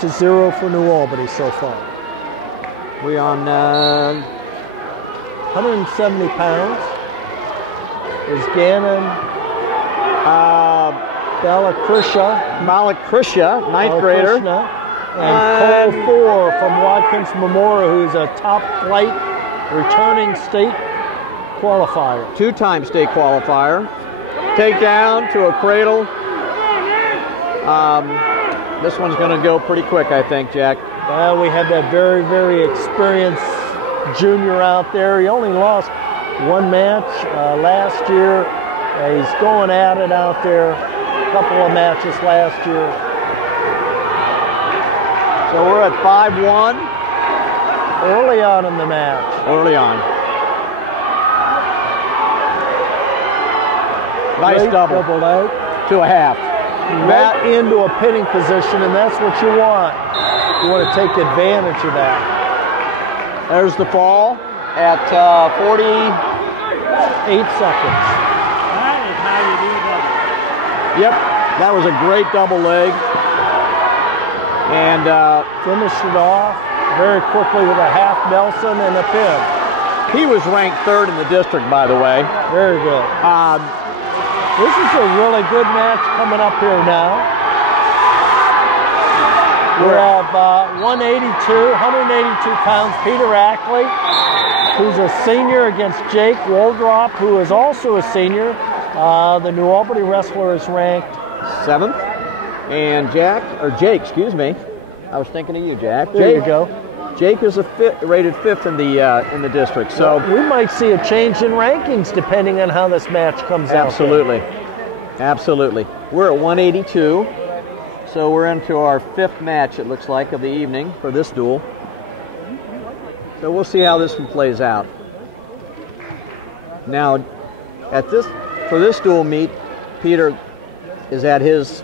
to 0 for New Albany so far. We're on 170 pounds. is Gannon Malakrisha, ninth grader. And Cole Four from Watkins Memorial, who's a top flight returning state qualifier. Two-time state qualifier. Takedown to a cradle. This one's going to go pretty quick, I think, Jack. We had that very, very experienced junior out there. He only lost one match last year. He's going at it out there. A couple of matches last year. So we're at 5-1. Early on in the match. Early on. Nice Great double leg. To a half. Right into a pinning position, and that's what you want. You want to take advantage of that. There's the fall at 48 seconds. That is how you do that. Yep, that was a great double leg. And finished it off very quickly with a half Nelson and a pin. He was ranked third in the district, by the way. Very good. This is a really good match coming up here now. We have 182 pounds, Peter Ackley, who's a senior, against Jake Waldrop, who is also a senior. The New Albany wrestler is ranked 7th. And Jake, excuse me. I was thinking of you, Jack. There you go. Jake is rated 5th in the district. So we might see a change in rankings depending on how this match comes out. Absolutely. We're at 182. So we're into our 5th match, it looks like, of the evening for this duel. So we'll see how this one plays out. Now, for this duel meet, Peter is at his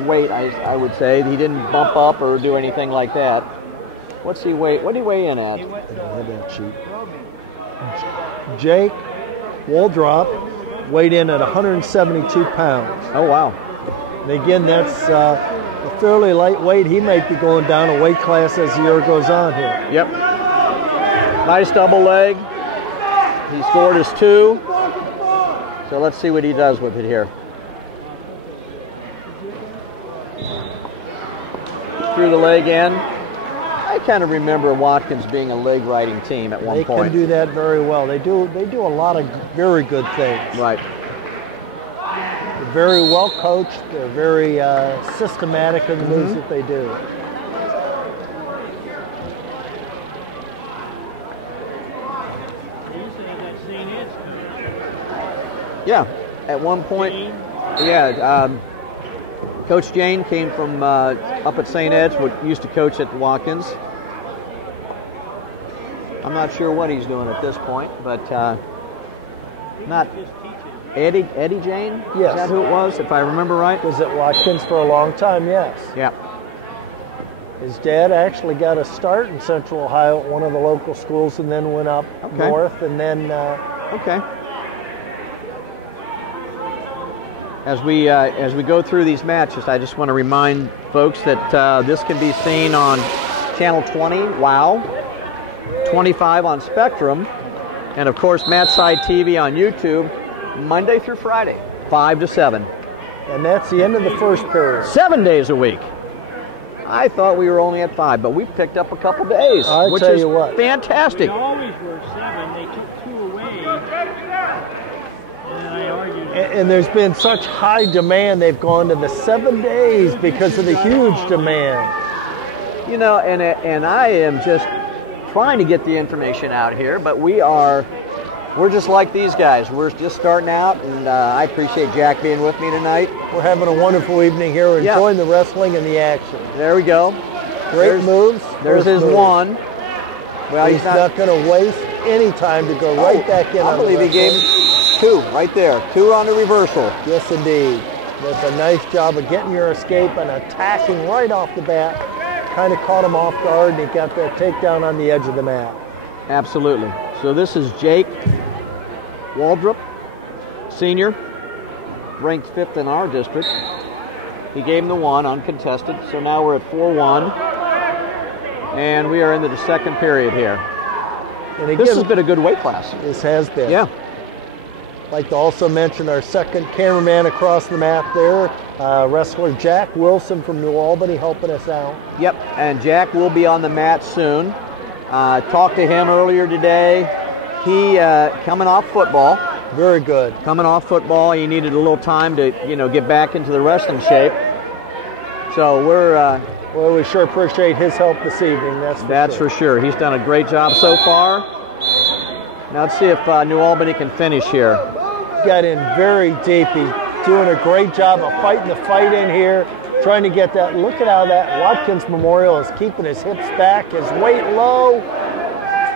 weight, I would say. He didn't bump up or do anything like that. What's he weigh? What did he weigh in at? I don't have that sheet. Jake Waldrop weighed in at 172 pounds. Oh, wow. And again, that's a fairly lightweight. He might be going down a weight class as the year goes on here. Yep. Nice double leg. He scored his 2. So let's see what he does with it here. Through the leg in. I kind of remember Watkins being a leg riding team at one point. They can do that very well. They do a lot of very good things. Right. They're very well coached. They're very systematic in the moves that they do. Yeah, at one point, Coach Jane came from up at St. Ed's, used to coach at Watkins. I'm not sure what he's doing at this point, but not Eddie Jane? Yes. Is that who it was, if I remember right? Was at Watkins for a long time, yes. Yeah. His dad actually got a start in Central Ohio at one of the local schools and then went up north and then... As we go through these matches, I just want to remind folks that this can be seen on Channel 20, WOW, 25 on Spectrum, and of course Mattside TV on YouTube, Monday through Friday, 5 to 7. And that's the end of the first period. 7 days a week. I thought we were only at 5, but we picked up a couple days, which is fantastic. We always were 7. They took 2 away. And there's been such high demand, they've gone to the 7 days because of the huge demand. You know, and I am just trying to get the information out here, but we're just like these guys. We're just starting out, and I appreciate Jack being with me tonight. We're having a wonderful evening here. We're enjoying the wrestling and the action. There we go. Great moves. There's his moves. 1. Well, he's not going to waste any time to go right back in. I believe he gave him 2 right there. 2 on the reversal. Yes, indeed. That's a nice job of getting your escape and attacking right off the bat. Kind of caught him off guard, and he got that takedown on the edge of the mat. Absolutely. So this is Jake Waldrop, senior, ranked 5th in our district. He gave him the 1, uncontested. So now we're at 4-1. And we are into the second period here. And again, this has been a good weight class. This has been. Yeah. I'd like to also mention our second cameraman across the map there, wrestler Jack Wilson from New Albany, helping us out. Yep, and Jack will be on the mat soon. Talked to him earlier today. He coming off football. Very good. Coming off football, he needed a little time to, get back into the wrestling shape. So we're... well, we sure appreciate his help this evening, that's for sure. He's done a great job so far. Now let's see if New Albany can finish here. Got in very deep. He's doing a great job of fighting the fight in here, trying to get that. Look at how that Watkins Memorial is keeping his hips back, his weight low,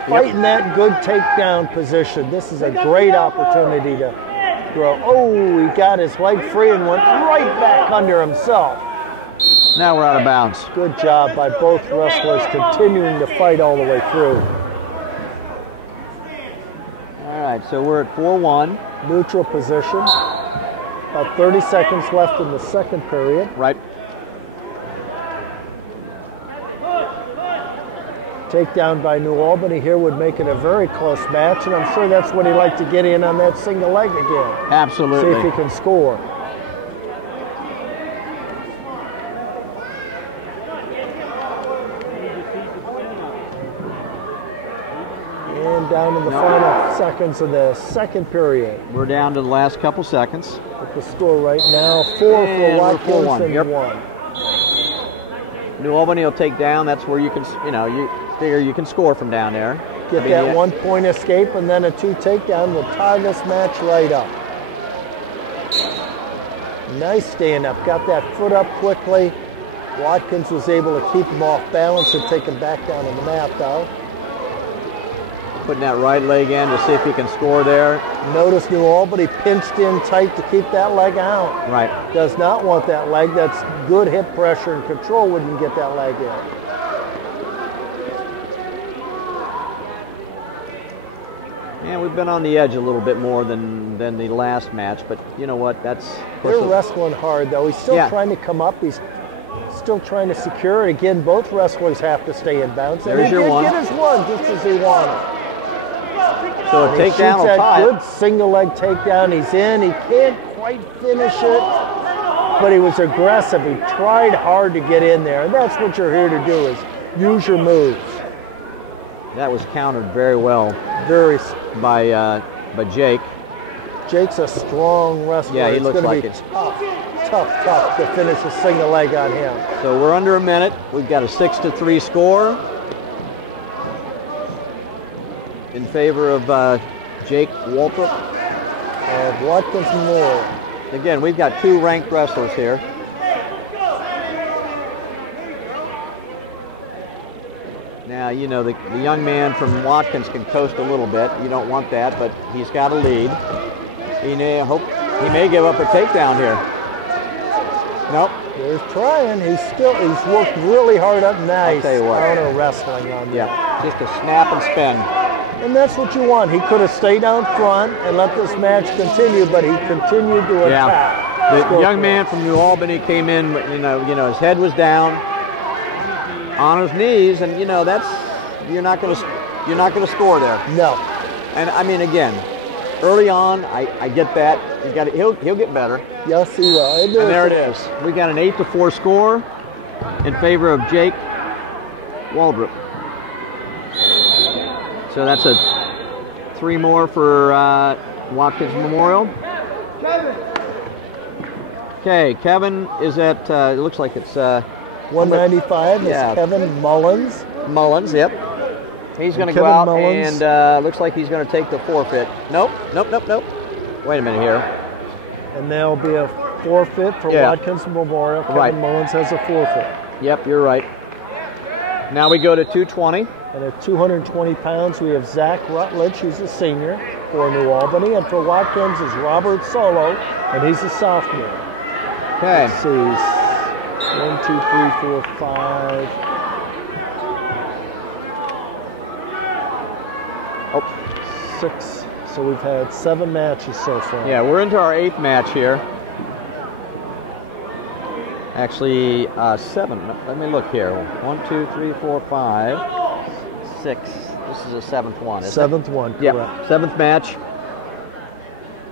fighting that good takedown position. This is a great opportunity to throw. Oh, he got his leg free and went right back under himself. Now we're out of bounds. Good job by both wrestlers continuing to fight all the way through. All right, so we're at 4-1. Neutral position. About 30 seconds left in the second period. Right. Takedown by New Albany here would make it a very close match, and I'm sure that's what he'd like to get in on that single leg again. Absolutely. See if he can score. And down in the final seconds of the second period. We're down to the last couple seconds. With the score right now, 4 for Watkins and 1. New Albany will take down. That's where you can, you figure you can score from down there. Get that 1 point escape and then a 2 takedown will tie this match right up. Nice stand up. Got that foot up quickly. Watkins was able to keep him off balance and take him back down on the mat though. Putting that right leg in to see if he can score there. Notice New Albany pinched in tight to keep that leg out. Right. Does not want that leg. That's good hip pressure and control when you get that leg in. Yeah, we've been on the edge a little bit more than the last match, but you know what? They're wrestling hard though. He's still trying to come up. He's still trying to secure it. Again, both wrestlers have to stay in bounds. And There's your one. Get his one just as he wanted. So a takedown will tie it. Good single leg takedown. He's in. He can't quite finish it, but he was aggressive. He tried hard to get in there, and that's what you're here to do is use your moves. That was countered very well. By Jake. Jake's a strong wrestler. Yeah, he looks like it's tough to finish a single leg on him. So we're under a minute. We've got a 6-3 score in favor of Jake Waltrip of Watkins Memorial. Again, we've got 2 ranked wrestlers here. Now, the young man from Watkins can coast a little bit. You don't want that, but he's got a lead. He may give up a takedown here. Nope. He's trying. He's worked really hard up. Nice. I'll tell you what. Counter wrestling on that. Yeah, just a snap and spin. And that's what you want. He could have stayed out front and let this match continue, but he continued to attack. The young man from New Albany came in, his head was down, on his knees, and that's you're not going to score there. No. And I mean, again, early on, I get that. He'll get better. Yes, he will. And there it is. We got an 8-4 score in favor of Jake Waldrop. So that's a 3 more for Watkins Memorial. Okay, Kevin is at, it looks like it's 195. It's Kevin Mullins. Mullins, yep. He's going to go out Mullins. And looks like he's going to take the forfeit. Nope. Wait a minute here. And there'll be a forfeit for Watkins Memorial. Kevin Mullins has a forfeit. Yep, you're right. Now we go to 220. And at 220 pounds, we have Zach Rutledge, who's a senior for New Albany. And for Watkins is Robert Solo, and he's a sophomore. Okay. Let's see. 1, 2, 3, 4, 5. Oh, 6. So we've had 7 matches so far. Yeah, we're into our 8th match here. Actually, 7. Let me look here. 1, 2, 3, 4, 5, 6. This is a 7th one. 7th one, correct. Yeah, 7th match.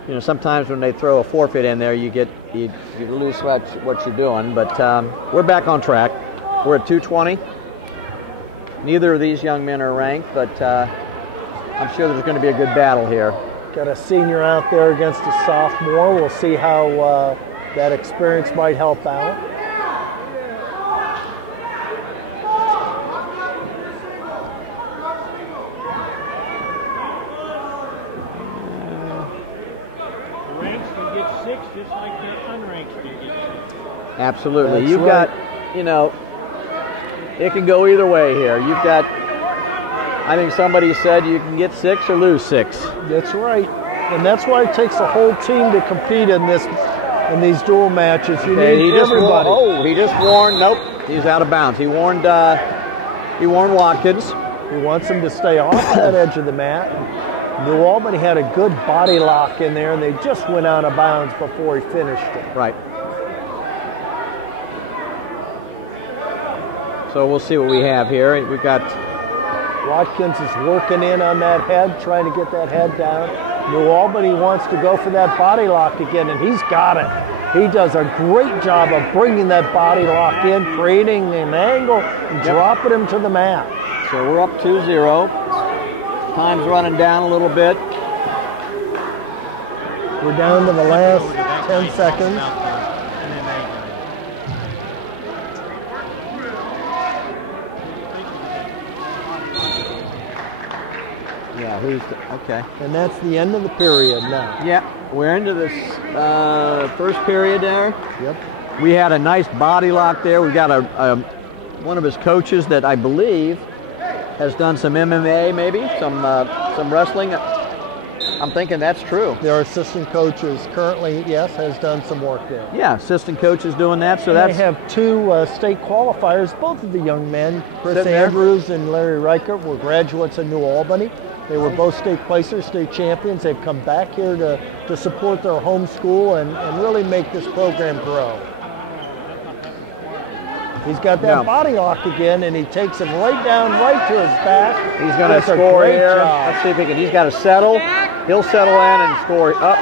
you know, sometimes when they throw a forfeit in there, you lose what you're doing. But we're back on track. We're at 220. Neither of these young men are ranked, but I'm sure there's going to be a good battle here. Got a senior out there against a sophomore. We'll see how that experience might help out. Just like the unranked get. Absolutely. That's You've right. got, you know, it can go either way here. You've got, I think somebody said you can get 6 or lose 6. That's right. And that's why it takes a whole team to compete in these dual matches. You need everybody. He just warned, nope, he's out of bounds. He warned Watkins. He wants him to stay off that edge of the mat. New Albany had a good body lock in there, and they just went out of bounds before he finished it. Right. So we'll see what we have here. We've got Watkins is working in on that head, trying to get that head down. New Albany wants to go for that body lock again, and he's got it. He does a great job of bringing that body lock in, creating an angle, and dropping him to the mat. So we're up 2-0. Time's running down a little bit. We're down to the last 10 seconds. Yeah, okay. And that's the end of the period now. Yeah, we're into this first period there. Yep. We had a nice body lock there. We got one of his coaches that I believe has done some MMA, maybe some wrestling. I'm thinking that's true. Their assistant coaches currently, yes, has done some work there. Yeah, assistant coaches doing that. So they have 2 state qualifiers. Both of the young men, Chris Andrews and Larry Reichert, were graduates of New Albany. They were both state placers, state champions. They've come back here to support their home school and really make this program grow. He's got that body lock again, and he takes him right down, right to his back. He's going to score here. Let's see if he can. He's got to settle. He'll settle in and score up.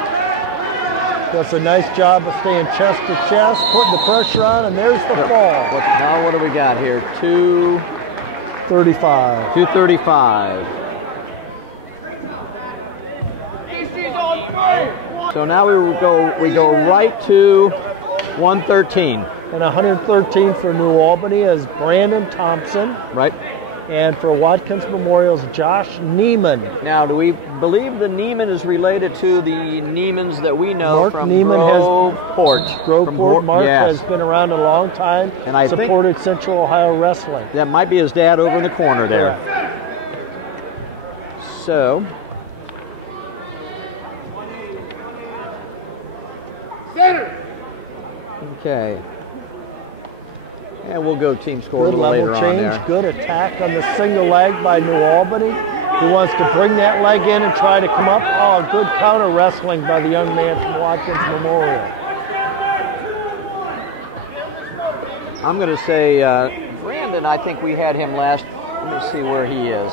Does a nice job of staying chest to chest, putting the pressure on, and there's the fall. Now what do we got here? 2:35. 2:35. So now we go right to 113. And 113 for New Albany is Brandon Thompson. Right. And for Watkins Memorial's Josh Neiman. Now, do we believe the Neiman is related to the Neimans that we know Mark from Neiman Groveport? Groveport. Mark has been around a long time and I supported Central Ohio Wrestling. That might be his dad over in the corner there. Correct. So. Center. Okay. And we'll go team score Good a little later level change, on there. good attack on the single leg by New Albany. He wants to bring that leg in and try to come up. Oh, good counter wrestling by the young man from Watkins Memorial. I'm going to say Brandon, I think we had him last. Let me see where he is.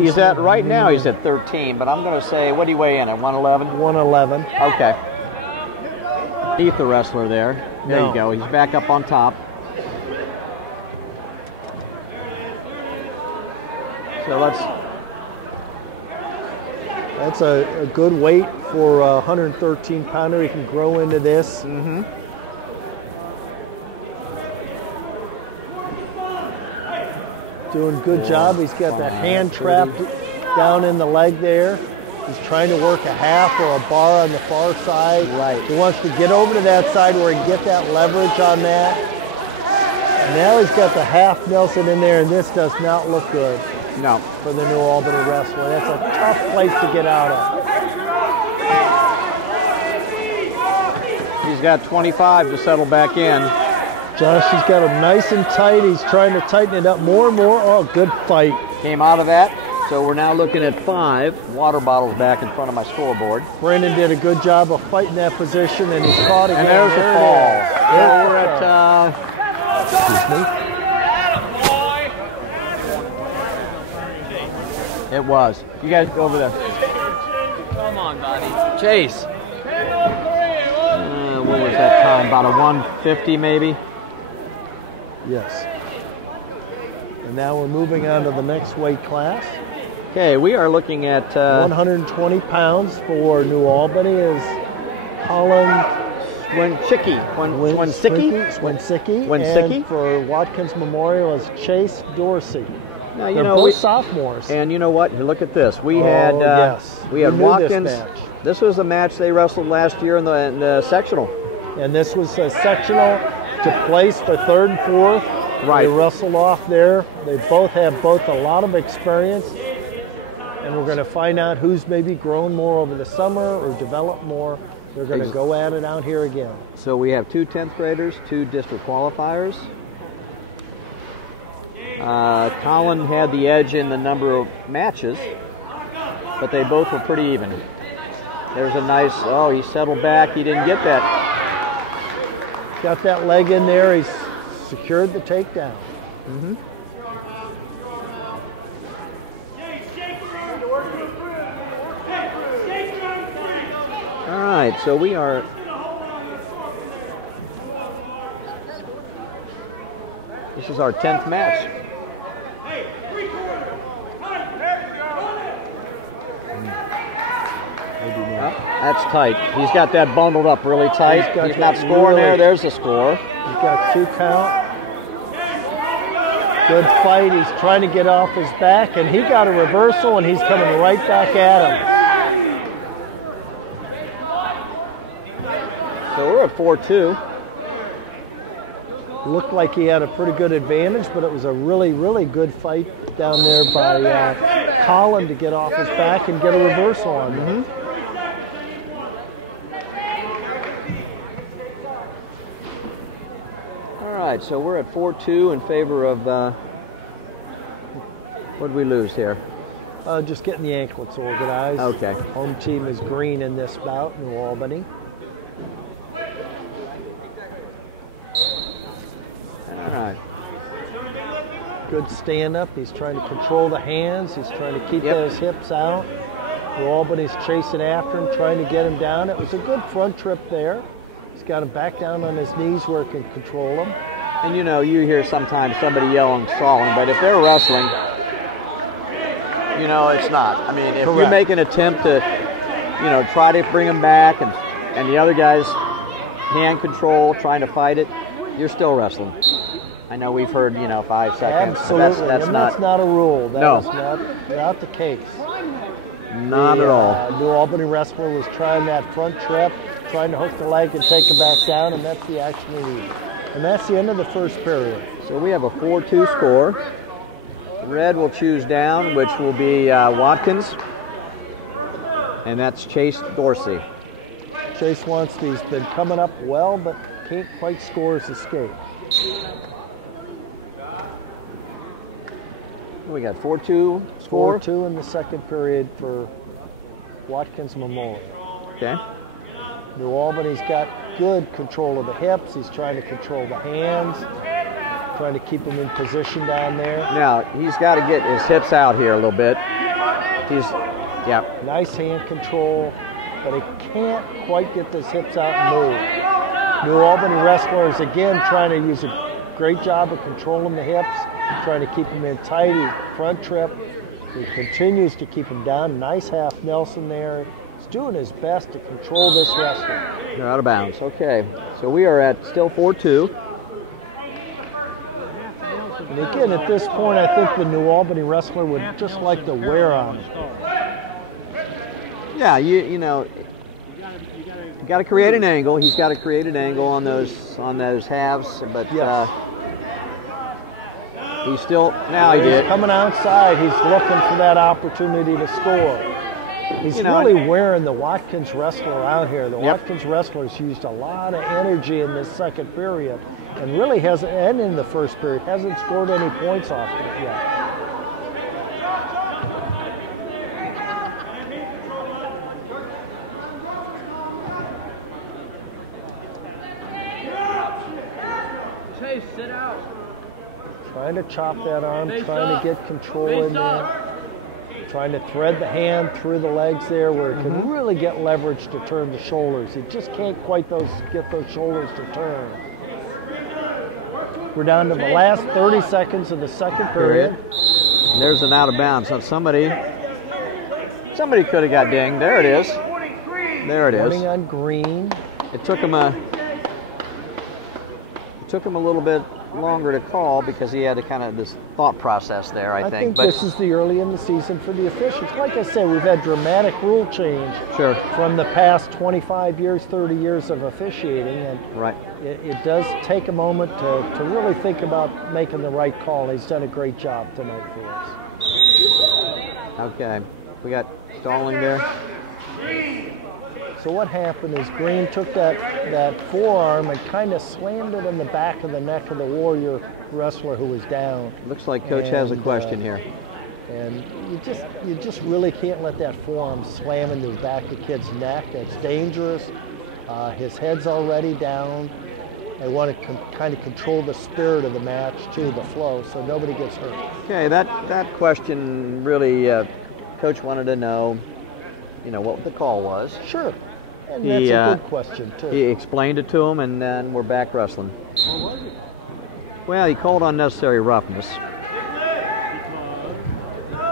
He's at right now he's at 13, but I'm going to say, what do you weigh in at, 111? 111. Okay. Beneath the wrestler there. There you go. He's back up on top. So that's a good weight for a 113 pounder. He can grow into this. Mm-hmm. Doing a good job. He's got that hand trapped down in the leg there. He's trying to work a half or a bar on the far side. Right. He wants to get over to that side where he can get that leverage on that. And now he's got the half Nelson in there, and this does not look good. No. For the New Albany wrestler. That's a tough place to get out of. He's got 25 to settle back in. Josh, he's got him nice and tight. He's trying to tighten it up more and more. Oh, good fight. Came out of that. So we're now looking at 5 water bottles back in front of my scoreboard. Brandon did a good job of fighting that position, and he's caught again. And there's the fall. So we're at. It was. You guys go over there. Chase. What was that time? About a 150 maybe? Yes. And now we're moving on to the next weight class. Okay, we are looking at 120 pounds for New Albany is Colin Swinsicki. And for Watkins Memorial is Chase Dorsey. Now, They're both sophomores. And you know what? Look at this. We had Watkins. This was a match they wrestled last year in the sectional. And this was a sectional to place for third and fourth. Right. They wrestled off there. They both have a lot of experience. And we're going to find out who's maybe grown more over the summer or developed more. They're going to go at it out here again. So we have 2 10th graders, 2 district qualifiers. Colin had the edge in the number of matches, but they both were pretty even. There's a nice, he settled back. He didn't get that. Got that leg in there. He's secured the takedown. Mm-hmm. All right, so we are. This is our 10th match. That's tight. He's got that bundled up really tight. He's not scoring there. There's the score. He's got 2 count. Good fight. He's trying to get off his back, and he got a reversal, and he's coming right back at him. So we're at 4-2. Looked like he had a pretty good advantage, but it was a really, really good fight down there by Colin to get off his back and get a reversal on him. All right, so we're at 4-2 in favor of, what did we lose here? Just getting the anklets organized. Okay. Home team is green in this bout, New Albany. All right. Good stand-up. He's trying to control the hands. He's trying to keep those hips out. New Albany's chasing after him, trying to get him down. It was a good front trip there. He's got him back down on his knees where he can control him. And you know, you hear sometimes somebody yelling, stalling, but if they're wrestling, you know, it's not. I mean, if you make an attempt to, you know, try to bring him back and the other guy's hand control, trying to fight it, you're still wrestling. I know we've heard, 5 seconds. Absolutely, that's not a rule. That is No. not the case. Not at all. New Albany wrestler was trying that front trip, trying to hook the leg and take him back down, and that's the action we need. And that's the end of the first period. So we have a 4-2 score. Red will choose down, which will be Watkins, and that's Chase Dorsey. Chase he's been coming up well, but can't quite score his escape. We got 4-2 score. 4-2 in the second period for Watkins Memorial. Okay. New Albany's got good control of the hips. He's trying to control the hands, trying to keep him in position down there. Now, he's got to get his hips out here a little bit. Nice hand control, but he can't quite get those hips out and move. New Albany wrestlers, again, trying to use a great job of controlling the hips, trying to keep him in tight. Front trip. He continues to keep him down. Nice half Nelson there. He's doing his best to control this wrestler. They're out of bounds. Okay, so we are at still 4-2. And again, at this point, I think the New Albany wrestler would just like to wear on him. Yeah, you got to create an angle. He's got to create an angle on those halves, but he's still he did. Coming outside, he's looking for that opportunity to score. He's really wearing the Watkins wrestler out here. The Watkins wrestlers used a lot of energy in this second period, and really hasn't, and in the first period, hasn't scored any points off of it yet. Chase, sit out. Trying to chop that arm, trying to get control in there. Trying to thread the hand through the legs there where it can really get leverage to turn the shoulders. It just can't quite get those shoulders to turn. We're down to the last 30 seconds of the second period. And there's an out of bounds. So somebody could have got dinged. There it is. There it is. Running on green. It took him a little bit longer to call because he had to kind of this thought process there, I think. But this is the early in the season for the officials. Like I said, we've had dramatic rule change from the past 25 years, 30 years of officiating, and it does take a moment to really think about making the right call. He's done a great job tonight for us. Okay, we got stalling there. So what happened is Green took that forearm and kind of slammed it in the back of the neck of the Warrior wrestler who was down. Looks like Coach has a question here. And you just really can't let that forearm slam into the back of the kid's neck. It's dangerous. His head's already down. They want to kind of control the spirit of the match too, the flow, so nobody gets hurt. Okay, that question really, Coach wanted to know, what the call was. Sure. And that's a good question, too. He explained it to him, and then we're back wrestling. Well, he called unnecessary roughness.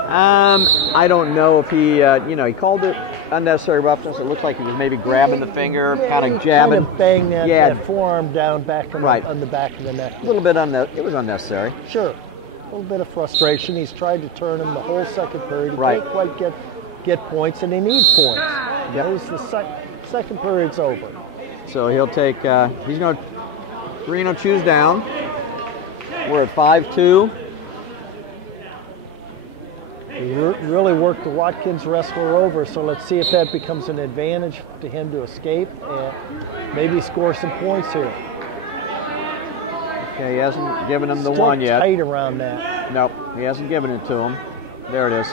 I don't know if he, he called it unnecessary roughness. It looked like he was maybe grabbing the finger, kind of jabbing. Kind of bang that forearm down back on the back of the neck. A little bit it was unnecessary. Sure. A little bit of frustration. He's tried to turn him the whole second period. He can't quite get points, and he needs points. The second period's over. So he'll take, Green will choose down. We're at 5-2. He really worked the Watkins wrestler over, so let's see if that becomes an advantage to him to escape and maybe score some points here. Okay, he hasn't given him the Still one yet. Tight around that. Nope, he hasn't given it to him. There it is.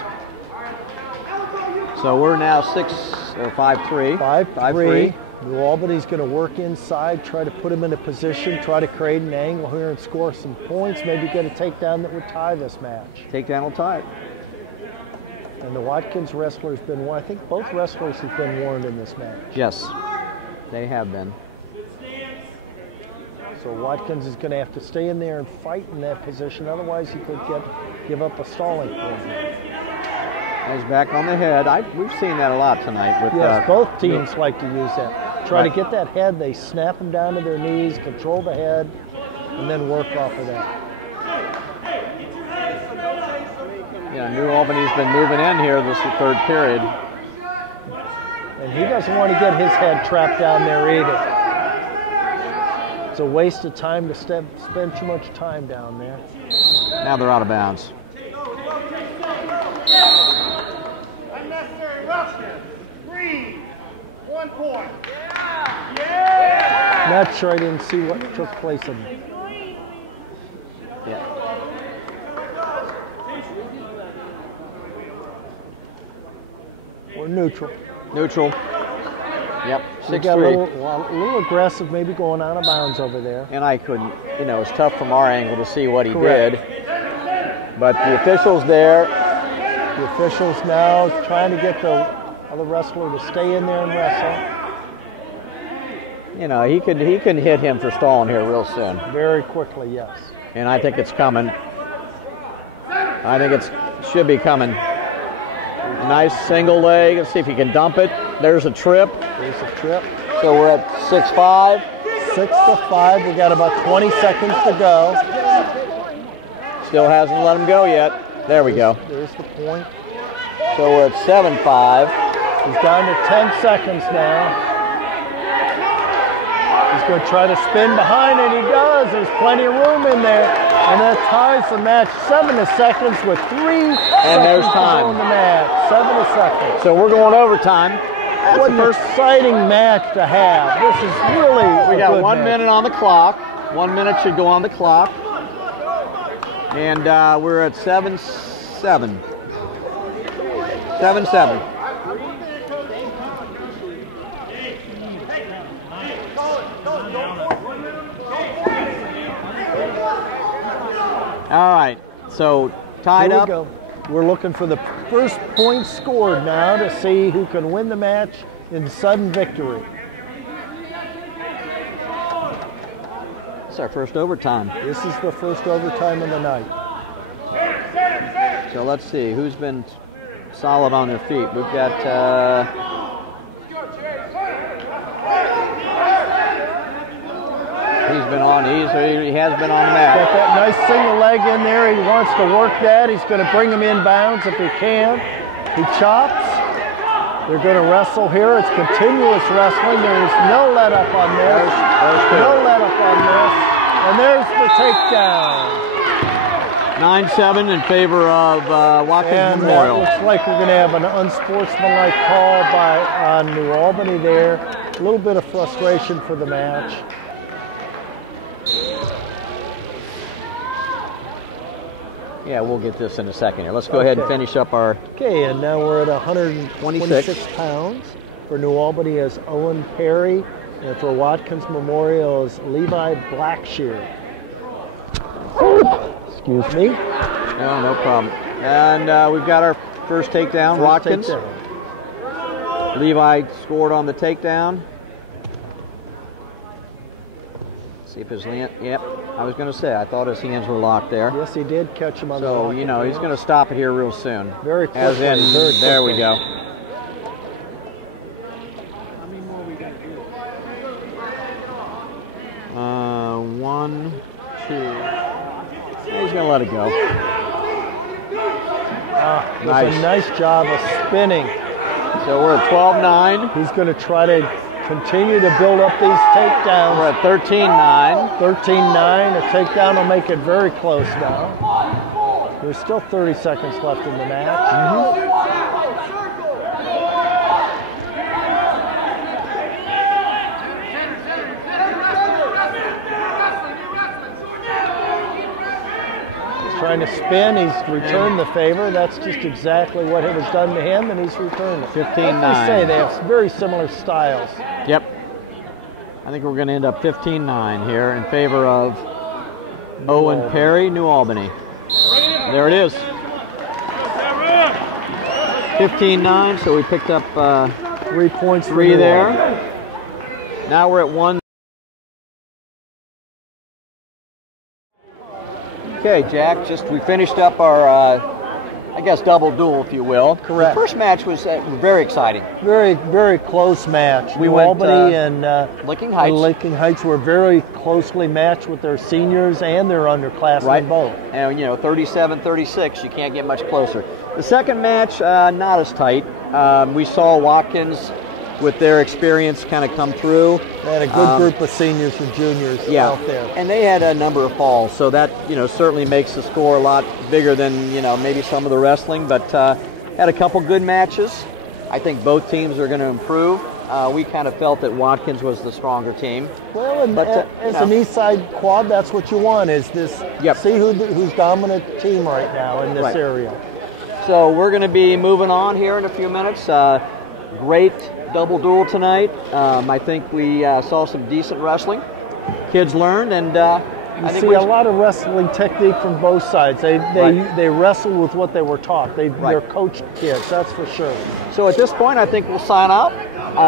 So we're now 5-3. 5-3. New Albany's going to work inside, try to put him in a position, try to create an angle here and score some points, maybe get a takedown that would tie this match. Takedown will tie it. And the Watkins wrestler's been warned. I think both wrestlers have been warned in this match. Yes, they have been. So Watkins is going to have to stay in there and fight in that position, otherwise he could give up a stalling point. He's back on the head. We've seen that a lot tonight. Yes, both teams like to use that. Try to get that head, they snap them down to their knees, control the head, and then work off of that. Yeah, New Albany's been moving in here this third period. And he doesn't want to get his head trapped down there either. It's a waste of time to spend too much time down there. Now they're out of bounds. Unnecessary roughness. Green. 1 point. Not sure I didn't see what took place in it. Yeah. We're neutral. Neutral. Yep. 6-3. A little aggressive, maybe going out of bounds over there. And I couldn't, it's tough from our angle to see what he did. But the official's there. The official's now trying to get the other wrestler to stay in there and wrestle. He can hit him for stalling here real soon. Very quickly, yes. And I think it's coming. I think it should be coming. A nice single leg. Let's see if he can dump it. There's a trip. There's a trip. So we're at 6-5. 6-5. We got about 20 seconds to go. Still hasn't let him go yet. There we go. There's the point. So we're at 7-5. He's down to 10 seconds now. He's going to try to spin behind, and he does. There's plenty of room in there. And that ties the match 7 seconds with 3 seconds to go in the match. 7 seconds. So we're going overtime. What an exciting match to have. This is really We got 1 minute on the clock. 1 minute should go on the clock. And we're at 7-7. 7-7. All right, so tied up. We're looking for the first point scored now to see who can win the match in sudden victory. It's our first overtime. This is the first overtime of the night. So let's see who's been solid on their feet. We've got he's been on. He has been on the mat. Got that nice single leg in there. He wants to work that. He's going to bring him in bounds if he can. He chops. They're going to wrestle here. It's continuous wrestling. There's no let up on this. No let up on this. And there's the takedown. 9-7 in favor of Watkins Memorial. Looks like we're going to have an unsportsmanlike call on New Albany there. A little bit of frustration for the match. Yeah, we'll get this in a second here. Let's go ahead and finish up our... Okay, and now we're at 126 pounds. For New Albany is Owen Perry, and for Watkins Memorial is Levi Blackshear. Excuse me. No problem. And we've got our first takedown, Watkins. Levi scored on the takedown. See if his hand, yep, I was going to say, I thought his hands were locked there. Yes, he did catch him on the So, you know, he's going to stop it here real soon. Very quickly. As in, very quickly. There we go. How many more we got to do? 1, 2. He's going to let it go. Nice. A nice job of spinning. So we're at 12-9. He's going to try to continue to build up these takedowns. We're at 13-9. 13-9. A takedown will make it very close now. There's still 30 seconds left in the match. Trying to spin, he's returned the favor. That's just exactly what was done to him, and he's returned it. 15-9. Like you say, they have very similar styles. Yep. I think we're going to end up 15-9 here in favor of Owen Perry, New Albany. There it is. 15-9, so we picked up 3 points. 3 there. Now we're at 1. Okay, Jack, we finished up our, I guess, double duel, if you will. Correct. The first match was very exciting. Very, very close match. We New went, Albany and Licking Heights. Licking Heights were very closely matched with their seniors and their underclassmen both. And, you know, 37-36, you can't get much closer. The second match, not as tight. We saw Watkins, with their experience, kind of come through. They had a good group of seniors and juniors out there. And they had a number of falls, so that, you know, certainly makes the score a lot bigger than, you know, maybe some of the wrestling, but had a couple good matches. I think both teams are going to improve. We kind of felt that Watkins was the stronger team. Well, and as an Eastside quad, that's what you want, is this, see who's dominant team right now in this area. So we're going to be moving on here in a few minutes. Great double duel tonight. I think we saw some decent wrestling. Kids learned, and I think see a lot of wrestling technique from both sides. They wrestle with what they were taught. They're coached kids, that's for sure. So at this point, I think we'll sign out.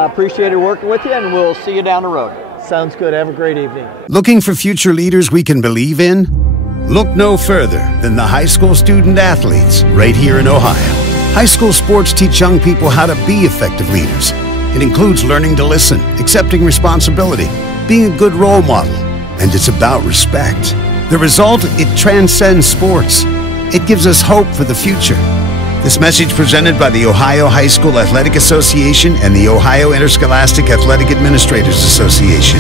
Appreciated working with you, and we'll see you down the road. Sounds good. Have a great evening. Looking for future leaders we can believe in? Look no further than the high school student athletes right here in Ohio. High school sports teach young people how to be effective leaders. It includes learning to listen, accepting responsibility, being a good role model, and it's about respect. The result, it transcends sports. It gives us hope for the future. This message presented by the Ohio High School Athletic Association and the Ohio Interscholastic Athletic Administrators Association.